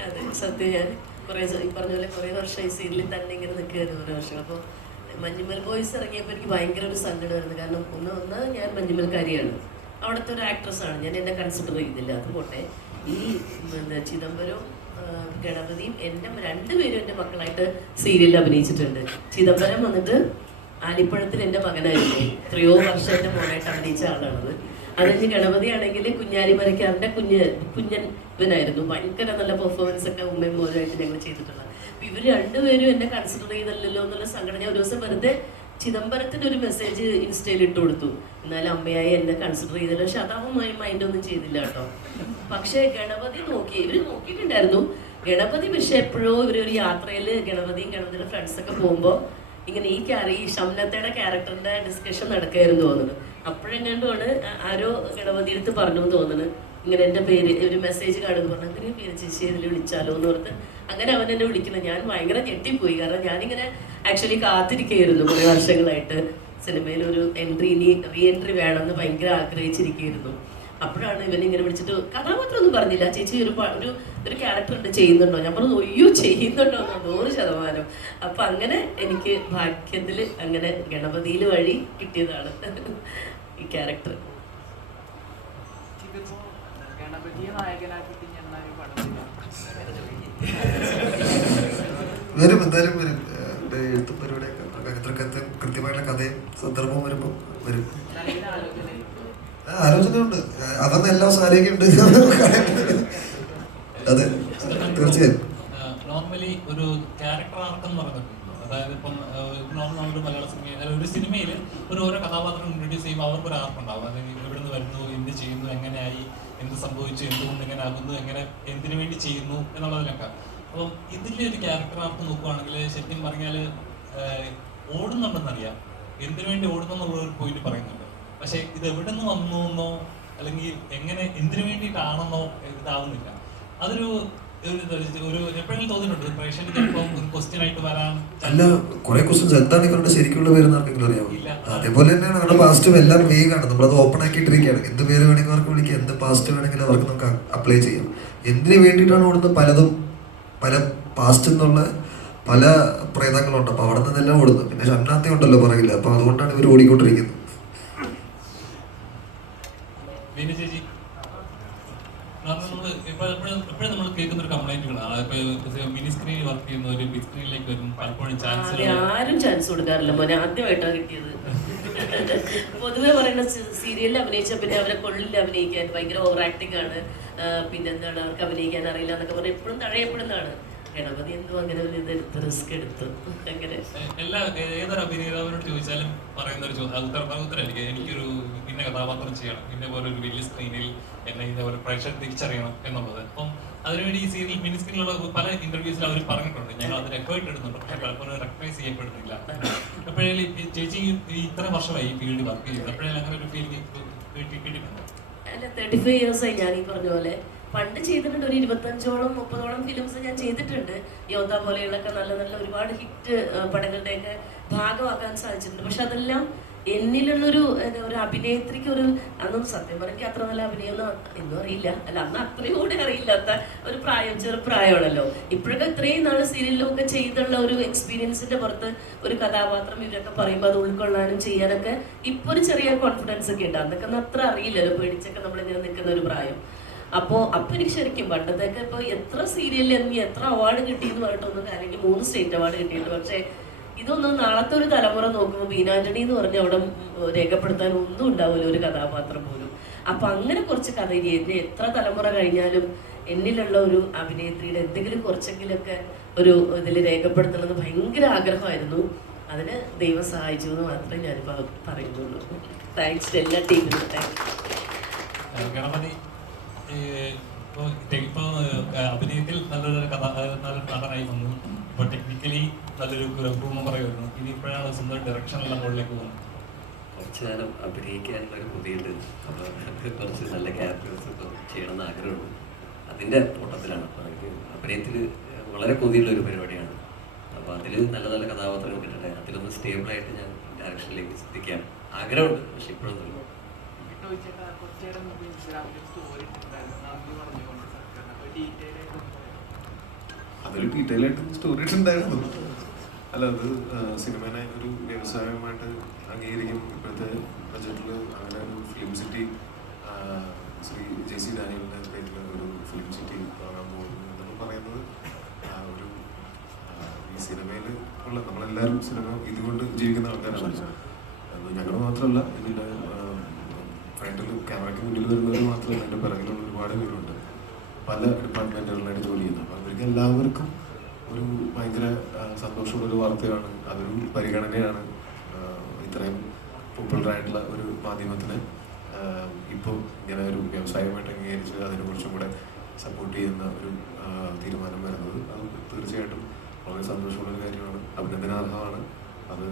അതെ, സത്യം ഞാൻ കുറേ ഈ പറഞ്ഞ പോലെ കുറേ വർഷം ഈ സീരിയലിൽ തന്നെ ഇങ്ങനെ നിൽക്കുകയായിരുന്നു. ഒരു വർഷം അപ്പോൾ മഞ്ഞുമൽ ബോയ്സ് ഇറങ്ങിയപ്പോൾ എനിക്ക് ഭയങ്കര ഒരു സങ്കടമായിരുന്നു. കാരണം ഒന്ന് ഞാൻ മഞ്ഞുമൽക്കാരിയാണ്, അവിടുത്തെ ഒരു ആക്ട്രസ്സാണ്. ഞാൻ എന്നെ കൺസിഡർ ചെയ്തില്ല. അത് പോട്ടെ, ഈ ചിദംബരവും ഗണപതിയും രണ്ടുപേരും എൻ്റെ മക്കളായിട്ട് സീരിയലിൽ അഭിനയിച്ചിട്ടുണ്ട്. ചിദംബരം വന്നിട്ട് ആലിപ്പഴത്തിൽ എൻ്റെ മകനായിരുന്നു. എത്രയോ വർഷം എൻ്റെ മോനായിട്ട് അഭിനയിച്ച ആളാണത്. അത് കഴിഞ്ഞ് ഗണപതി ആണെങ്കിൽ കുഞ്ഞാലി മരക്കാരൻ്റെ കുഞ്ഞനായിരുന്നു. ഭയങ്കര നല്ല പെർഫോമൻസ് ഒക്കെ ഉമ്മയും മോനുമായിട്ട് ഞങ്ങൾ ചെയ്തിട്ടുള്ളത്. അപ്പം ഇവർ രണ്ടുപേരും എന്നെ കൺസിഡർ ചെയ്തല്ലോ എന്നുള്ള സങ്കടം. ഞാൻ ഒരു ദിവസം വെറുതെ ചിദംബരത്തിൻ്റെ ഒരു മെസ്സേജ് ഇൻസ്റ്റയിൽ ഇട്ട് കൊടുത്തു, എന്നാലും അമ്മയായി എന്നെ കൺസിഡർ ചെയ്തല്ലോ. പക്ഷെ അതാവും മൈൻഡൊന്നും ചെയ്തില്ല കേട്ടോ. പക്ഷേ ഗണപതി ഇവർ നോക്കിയിട്ടുണ്ടായിരുന്നു. ഗണപതി പക്ഷെ എപ്പോഴോ ഇവരൊരു യാത്രയിൽ ഗണപതിയുടെ ഫ്രണ്ട്സൊക്കെ പോകുമ്പോൾ ഇങ്ങനെ ഈ ഷംനത്തയുടെ ക്യാരക്ടറിൻ്റെ ഡിസ്കഷൻ നടക്കായിരുന്നു തോന്നുന്നു. അപ്പോഴെങ്ങാണ്ടുമാണ് ആരോ ഗണപതി എടുത്ത് പറഞ്ഞു തോന്നുന്നു, ഇങ്ങനെ എൻ്റെ പേര് ഒരു മെസ്സേജ് കാണുമെന്ന് പറഞ്ഞു. അങ്ങനെ പേര് ചേച്ചി ഇതിൽ വിളിച്ചാലോ എന്ന് ഓർത്ത് അങ്ങനെ അവൻ എന്നെ വിളിക്കുന്നത്. ഞാൻ ഭയങ്കര ഞെട്ടിപ്പോയി. കാരണം ഞാനിങ്ങനെ ആക്ച്വലി കാത്തിരിക്കുകയായിരുന്നു കുറേ വർഷങ്ങളായിട്ട്. സിനിമയിൽ ഒരു റീ എൻട്രി വേണമെന്ന് ഭയങ്കര ആഗ്രഹിച്ചിരിക്കുകയായിരുന്നു. അപ്പോഴാണ് ഇവനിങ്ങനെ വിളിച്ചിട്ട് കഥാപാത്രമൊന്നും പറഞ്ഞില്ല, ചേച്ചി ഒരു ക്യാരക്ടർ ഉണ്ട്, ചെയ്യുന്നുണ്ടോ? ഞാൻ പറഞ്ഞു ഒയ്യോ ചെയ്യുന്നുണ്ടോ 100%. അപ്പം അങ്ങനെ എനിക്ക് ഭാഗ്യത്തിൽ അങ്ങനെ ഗണപതിയിൽ വഴി കിട്ടിയതാണ് ഈ ക്യാരക്ടർ. വരും, എന്തായാലും വരും. എഴുത്തും പരിപാടിയൊക്കെ കൃത്യമായിട്ടുള്ള കഥയും സന്ദർഭവും വരുമ്പോൾ വരും. ആലോചനയുണ്ട്, അതൊന്നും എല്ലാ സാരിയൊക്കെയുണ്ട്. അതെ, തീർച്ചയായും. നോർമലി ഒരു ക്യാരക്ടർ ആർക്കെന്ന് പറഞ്ഞിട്ടുണ്ട്. അതായത് ഇപ്പം നോർമൽ മലയാള ഒരു സിനിമയിൽ ഓരോ കഥാപാത്രം ഇൻട്രൊഡ്യൂസ് ചെയ്യുമ്പോൾ അവർക്കൊരു ആർക്കുണ്ടാവും. അതായത് എവിടെ നിന്ന് വരുന്നു, എന്ത് ചെയ്യുന്നു, എങ്ങനെയായി, എന്ത് സംഭവിച്ചു, എന്തുകൊണ്ട് എങ്ങനെ ആകുന്നു, എങ്ങനെ എന്തിനു വേണ്ടി ചെയ്യുന്നു എന്നുള്ളതിനൊക്കെ. അപ്പം ഇതിൻ്റെ ഒരു ക്യാരക്ടർ ആർക്ക് നോക്കുകയാണെങ്കിൽ ശരിക്കും പറഞ്ഞാൽ ഓടുന്നുണ്ടെന്നറിയാം, എന്തിനു വേണ്ടി ഓടുന്നു എന്നുള്ള ഒരു പോയിന്റ് പറയുന്നുണ്ട്. പക്ഷെ ഇത് എവിടെ നിന്ന് വന്നു എന്നോ അല്ലെങ്കിൽ എങ്ങനെ എന്തിനു വേണ്ടിയിട്ടാണെന്നോ ഇതാവുന്നില്ല. അതൊരു എപ്പോഴെങ്കിലും തോന്നിയിട്ടുണ്ട് പ്രേക്ഷകർക്ക് ചിലപ്പോൾ ഒരു ക്വസ്റ്റ്യൻ ആയിട്ട് വരാൻ? അല്ല, കുറെ ക്വസ്റ്റ്യൻസ് എന്താണ് ഇവരുടെ ശരിക്കുള്ള പേര് ആർക്കെങ്കിലും അറിയാമോ? അതേപോലെ തന്നെയാണ് നമ്മുടെ പാസ്റ്റും എല്ലാം വേഗമാണ്, നമ്മളത് ഓപ്പൺ ആക്കിയിട്ടിരിക്കുകയാണ്. എന്ത് പേര് വേണമെങ്കിൽ അവർക്ക് വിളിക്കാം, എന്ത് പാസ്റ്റ് വേണമെങ്കിലും അവർക്ക് നമുക്ക് അപ്ലൈ ചെയ്യാം. എന്തിനു വേണ്ടിയിട്ടാണ് ഓടുന്നത്? പലതും പല പാസ്റ്റ് എന്നുള്ള പല പ്രേതങ്ങളുണ്ട്, അപ്പൊ അവിടെ നിന്നെല്ലാം ഓടുന്നു. പിന്നെ ഷംനാത്തി ഉണ്ടല്ലോ പറയില്ല, അപ്പൊ അതുകൊണ്ടാണ് ഇവർ ഓടിക്കൊണ്ടിരിക്കുന്നത്. എപ്പോഴും നമ്മൾ കേൾക്കുന്ന ഒരു കംപ്ലൈന്റുകളാണ്, ഇപ്പൊ മിനി സ്ക്രീനിൽ വർക്ക് ചെയ്യുന്നവര് ബിഗ് സ്ക്രീനിലേക്ക് വരും, പലപ്പോഴും ആരും ചാൻസ് കൊടുക്കാറില്ല മോനെ, ആദ്യമായിട്ടാണ് കിട്ടിയത്. പൊതുവെ പറയുന്ന സീരിയലിൽ അഭിനയിച്ച പിന്നെ അവരെ കൊള്ളില്ല അഭിനയിക്കാൻ, ഭയങ്കര ഓവർ ആക്ടിങ് ആണ്, പിന്നെന്താണ് അവർക്ക് അഭിനയിക്കാൻ അറിയില്ല എന്നൊക്കെ പറഞ്ഞാൽ എപ്പോഴും തഴയപ്പെടുന്നതാണ്. ഗണപതി എന്തോ അങ്ങനെ ഒരു ഇതെടുത്ത് റിസ്ക് എടുത്ത് അങ്ങനെ ഏതൊരു അഭിനേതാവിനോട് ചോദിച്ചാലും പറയുന്ന ഒരു ഉത്തരമായിരിക്കും, എനിക്കൊരു ഇന്ന കഥാപാത്രം ചെയ്യണം, ഇന്ന പോലെ ഒരു വലിയ സ്ക്രീനിൽ എന്നെ ഇതേപോലെ പ്രേക്ഷകർ തിരിച്ചറിയണം എന്നുള്ളത്. അപ്പം അതിനുവേണ്ടി ഈ സീരിയൽ മിനി സ്ക്രീനിലുള്ള പല ഇന്റർവ്യൂസിൽ അവർ പറഞ്ഞിട്ടുണ്ട്, ഞങ്ങൾ അതിന് എഫേർട്ട് ഇടുന്നുണ്ട്, പക്ഷെ പലപ്പോഴും റെക്കഗ്നൈസ് ചെയ്യപ്പെടുന്നില്ല. എപ്പോഴേലും ചേച്ചി ഇത്രയും വർഷമായി ഈ ഫീൽഡ് വർക്ക് ചെയ്യുന്നത്, എപ്പോഴേലും അങ്ങനെ ഒരു ഫീലിംഗ് കിട്ടിയിട്ടുണ്ടോ? അല്ല, 35 years ആയി ഞാൻ ഈ പറഞ്ഞ പോലെ. പണ്ട് ചെയ്തിട്ടുണ്ട്, ഒരു 25ഓളം 30ഓളം ഫിലിംസ് ഞാൻ ചെയ്തിട്ടുണ്ട്. യോദ്ധ പോലെയുള്ളൊക്കെ നല്ല നല്ല ഒരുപാട് ഹിറ്റ് പടങ്ങളുടെയൊക്കെ ഭാഗമാക്കാൻ സാധിച്ചിട്ടുണ്ട്. പക്ഷെ അതെല്ലാം എന്നിലുള്ളൊരു ഒരു അഭിനേത്രിക്ക് ഒരു അന്നൊന്നും സത്യം പറഞ്ഞാൽ അത്ര നല്ല അഭിനയം എന്നും അറിയില്ല, അല്ല അന്ന് അത്രയും കൂടെ അറിയില്ലാത്ത ഒരു ചെറുപ്രായമാണല്ലോ. ഇപ്പോഴൊക്കെ ഇത്രയും നാൾ സീരിയലിലൊക്കെ ചെയ്തുള്ള ഒരു എക്സ്പീരിയൻസിന്റെ പുറത്ത് ഒരു കഥാപാത്രം ഇവരൊക്കെ പറയുമ്പോൾ അത് ഉൾക്കൊള്ളാനും ചെയ്യാനൊക്കെ ഇപ്പൊ ഒരു ചെറിയ കോൺഫിഡൻസ് ഒക്കെ ഉണ്ട്. അന്നൊക്കെ അത്ര അറിയില്ലല്ലോ, പേടിച്ചൊക്കെ നമ്മളിങ്ങനെ നിൽക്കുന്ന ഒരു പ്രായം. അപ്പൊ എനിക്ക് ശരിക്കും പണ്ടത്തൊക്കെ ഇപ്പൊ എത്ര സീരിയലിൽ എനിക്ക് എത്ര അവാർഡ് കിട്ടിയെന്ന് പറഞ്ഞിട്ടൊന്നും കാര്യം, 3 സ്റ്റേറ്റ് അവാർഡ് കിട്ടിയിട്ടുണ്ട്. പക്ഷെ ഇതൊന്നും നാളത്തെ ഒരു തലമുറ നോക്കുമ്പോൾ ബീനാന്റണി എന്ന് പറഞ്ഞ അവിടെ രേഖപ്പെടുത്താൻ ഒന്നും ഉണ്ടാവില്ല, ഒരു കഥാപാത്രം പോലും. അപ്പൊ അങ്ങനെ കുറച്ച് കഥ എത്ര തലമുറ കഴിഞ്ഞാലും എന്നിലുള്ള ഒരു അഭിനേത്രിയുടെ എന്തെങ്കിലും കുറച്ചെങ്കിലൊക്കെ ഒരു ഇതിൽ രേഖപ്പെടുത്തണമെന്ന് ഭയങ്കര ആഗ്രഹമായിരുന്നു. അതിന് ദൈവം സഹായിച്ചു എന്ന് മാത്രമേ ഞാനിപ്പോൾ പറയുന്നുള്ളൂ. താങ്ക്സ് എല്ലാ ടീമിനും. ഗണപതി ഇപ്പൊ അഭിനയത്തിൽ നല്ലൊരു നടനായി വന്നു, ഇപ്പൊ ടെക്നിക്കലി നല്ലൊരു ക്രൂ മെമ്പറായിരുന്നു, ഇനി ഇപ്പോഴാണ് സ്വന്തം ഡയറക്ഷനുള്ള മുകളിലേക്ക് പോകുന്നത്. കുറച്ചു കാലം അഭിനയിക്കാനുള്ള ഒരു കൊതിയുണ്ട്, അപ്പോൾ കുറച്ച് നല്ല ക്യാരക്ടേഴ്സ് ഇപ്പോൾ ചെയ്യണമെന്ന് ആഗ്രഹമുണ്ട്. അതിൻ്റെ ഓട്ടത്തിലാണ്. അപ്പോൾ എനിക്ക് അഭിനയത്തിൽ വളരെ കൊതിയുള്ള ഒരു പരിപാടിയാണ്. അപ്പോൾ അതിൽ നല്ല നല്ല കഥാപാത്രങ്ങൾ കിട്ടട്ടെ, അതിലൊന്ന് സ്റ്റേബിളായിട്ട് ഞാൻ ഡയറക്ഷനിലേക്ക് ശ്രദ്ധിക്കാൻ ആഗ്രഹമുണ്ട്. പക്ഷെ ഇപ്പോഴൊന്നുമില്ല. അതൊരു ഡീറ്റെയിൽ ആയിട്ട് സ്റ്റോറി ഇട്ടുണ്ടായിരുന്നു. അല്ല, അത് സിനിമനെ ഒരു വ്യവസായമായിട്ട് അംഗീകരിക്കും. ഇപ്പോഴത്തെ ബജറ്റിൽ അങ്ങനെ ഒരു ഫിലിം സിറ്റി ശ്രീ JC ഡാനിയലിൻ്റെ പേരിൽ ഒരു ഫിലിം സിറ്റി വാങ്ങാൻ പോകുന്നു എന്നൊക്കെ പറയുന്നത് ഒരു ഈ സിനിമയിൽ ഉള്ള നമ്മളെല്ലാവരും സിനിമ ഇതുകൊണ്ട് ജീവിക്കുന്ന ആൾക്കാരാണ്. ഞങ്ങൾ മാത്രമല്ല, ഇതിൻ്റെ ഫ്രണ്ടിൽ ക്യാമറയ്ക്ക് മുന്നിൽ വരുന്നവർ മാത്രമല്ല, എൻ്റെ പിറകിലുള്ള ഒരുപാട് പേരുണ്ട്, പല ഡിപ്പാർട്ട്മെൻറ്റുകളിലായിട്ട് ജോലി ചെയ്യുന്നത്. അപ്പോൾ അവർക്ക് എല്ലാവർക്കും ഒരു ഭയങ്കര സന്തോഷമുള്ളൊരു വാർത്തയാണ്, അതൊരു പരിഗണനയാണ്. ഇത്രയും പോപ്പുലറായിട്ടുള്ള ഒരു മാധ്യമത്തിന് ഇപ്പോൾ ഇങ്ങനെ ഒരു വ്യവസായമായിട്ട് അംഗീകരിച്ച് അതിനെ കുറിച്ചും കൂടെ സപ്പോർട്ട് ചെയ്യുന്ന ഒരു തീരുമാനം വരുന്നത് അത് തീർച്ചയായിട്ടും വളരെ സന്തോഷമുള്ളൊരു കാര്യമാണ്, അഭിനന്ദനാർഹമാണ്. അത്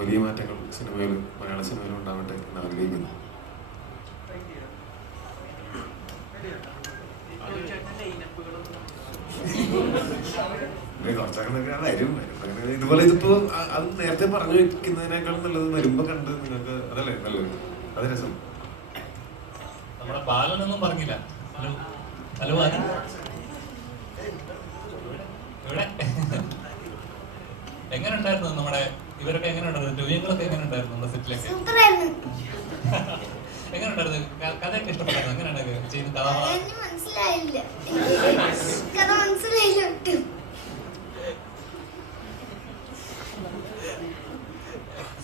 വലിയ മാറ്റങ്ങൾ സിനിമയിൽ, മലയാള സിനിമയിൽ ഉണ്ടാവട്ടെ എന്ന് ആഗ്രഹിക്കുന്നു. ഇതുപോലെ ഇതിപ്പോ അത് നേരത്തെ പറഞ്ഞു വെക്കുന്നതിനേക്കാളും നല്ലത് വരുമ്പോ കണ്ട് നിങ്ങൾക്ക് അതല്ലേ നല്ലത്, അത് രസം. നമ്മുടെ ബാലനൊന്നും പറഞ്ഞില്ല. ഹലോ ഹലോ, അത് ഇവിടെ എങ്ങനെ ഉണ്ടായിരുന്നു നമ്മുടെ ഇവരൊക്കെ എങ്ങനെ ഉണ്ടായിരുന്നു? ജോലികളൊക്കെ എങ്ങനെ ഉണ്ടായിരുന്നു നമ്മുടെ സെറ്റിലൊക്കെ? എങ്ങനെ ഉണ്ടായിരുന്നു? കഥയൊക്കെ ഇഷ്ടപ്പെട്ടായിരുന്നു? എങ്ങനെയാണ് ചെയ്യുന്ന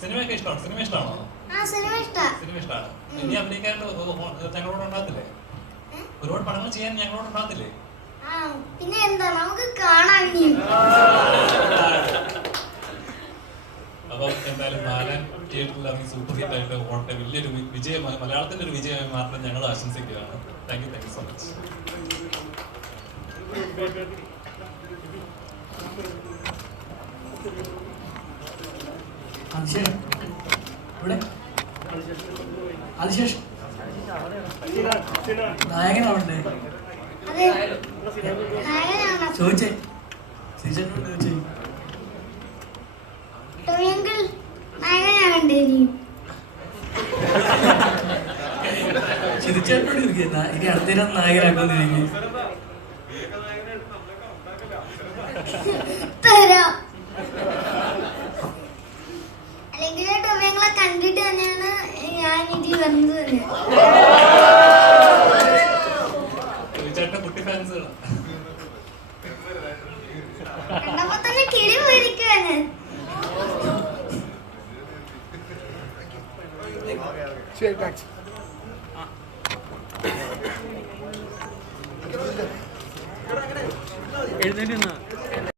സിനിമയൊക്കെ ഇഷ്ടമാണ്? സിനിമ ഇഷ്ടമാണോ? സിനിമ ഇഷ്ടമാണ്. ഇനി അഭിനയിക്കാൻ ഞങ്ങളോട് ഉണ്ടാകത്തില്ലേ? ഒരുപാട് പടങ്ങൾ ചെയ്യാൻ ഞങ്ങളോട് ഉണ്ടാകത്തില്ലേ? പിന്നെ എന്താ, നമുക്ക് കാണാൻ. അപ്പൊ എന്തായാലും ബാലൻ തിയേറ്ററിൽ ഇറങ്ങി സൂപ്പർ ഹിറ്റ് ആയിട്ട് ഓട്ടെ, വലിയൊരു വിജയമായി, മലയാളത്തിന്റെ ഒരു വിജയമായി മാറാൻ ഞങ്ങൾ ആശംസിക്കുകയാണ്. Thank you so much. ഇവിടെ അതിശേഷം നായകനാവണ്ടേ? അതെ നായകനാണ് ചോദിച്ചേ, ശ്രീചേട്ടനോട് ചോദിച്ചേ. ടോവിയങ്കിൾ നായകനാകണ്ടേ ഇനിയും? ശ്രീചേട്ടനോട് ചോദിക്കുന്ന ഇനി അടുത്തേരം നായകനാക്കുന്നില്ലെങ്കിൽ തരാം. അല്ലെങ്കിൽ ടോവിയങ്ങളെ കണ്ടിട്ട് തന്നെയാണ് ഞാൻ ഇതിൽ വന്നത് തന്നെ. ചേട്ടന്റെ കുട്ടി ഫാൻസുകളാണ്. കണ്ടപ്പോ തന്നെ കിളി പോയിരിക്കുവാണ്. എഴുന്നേറ്റ്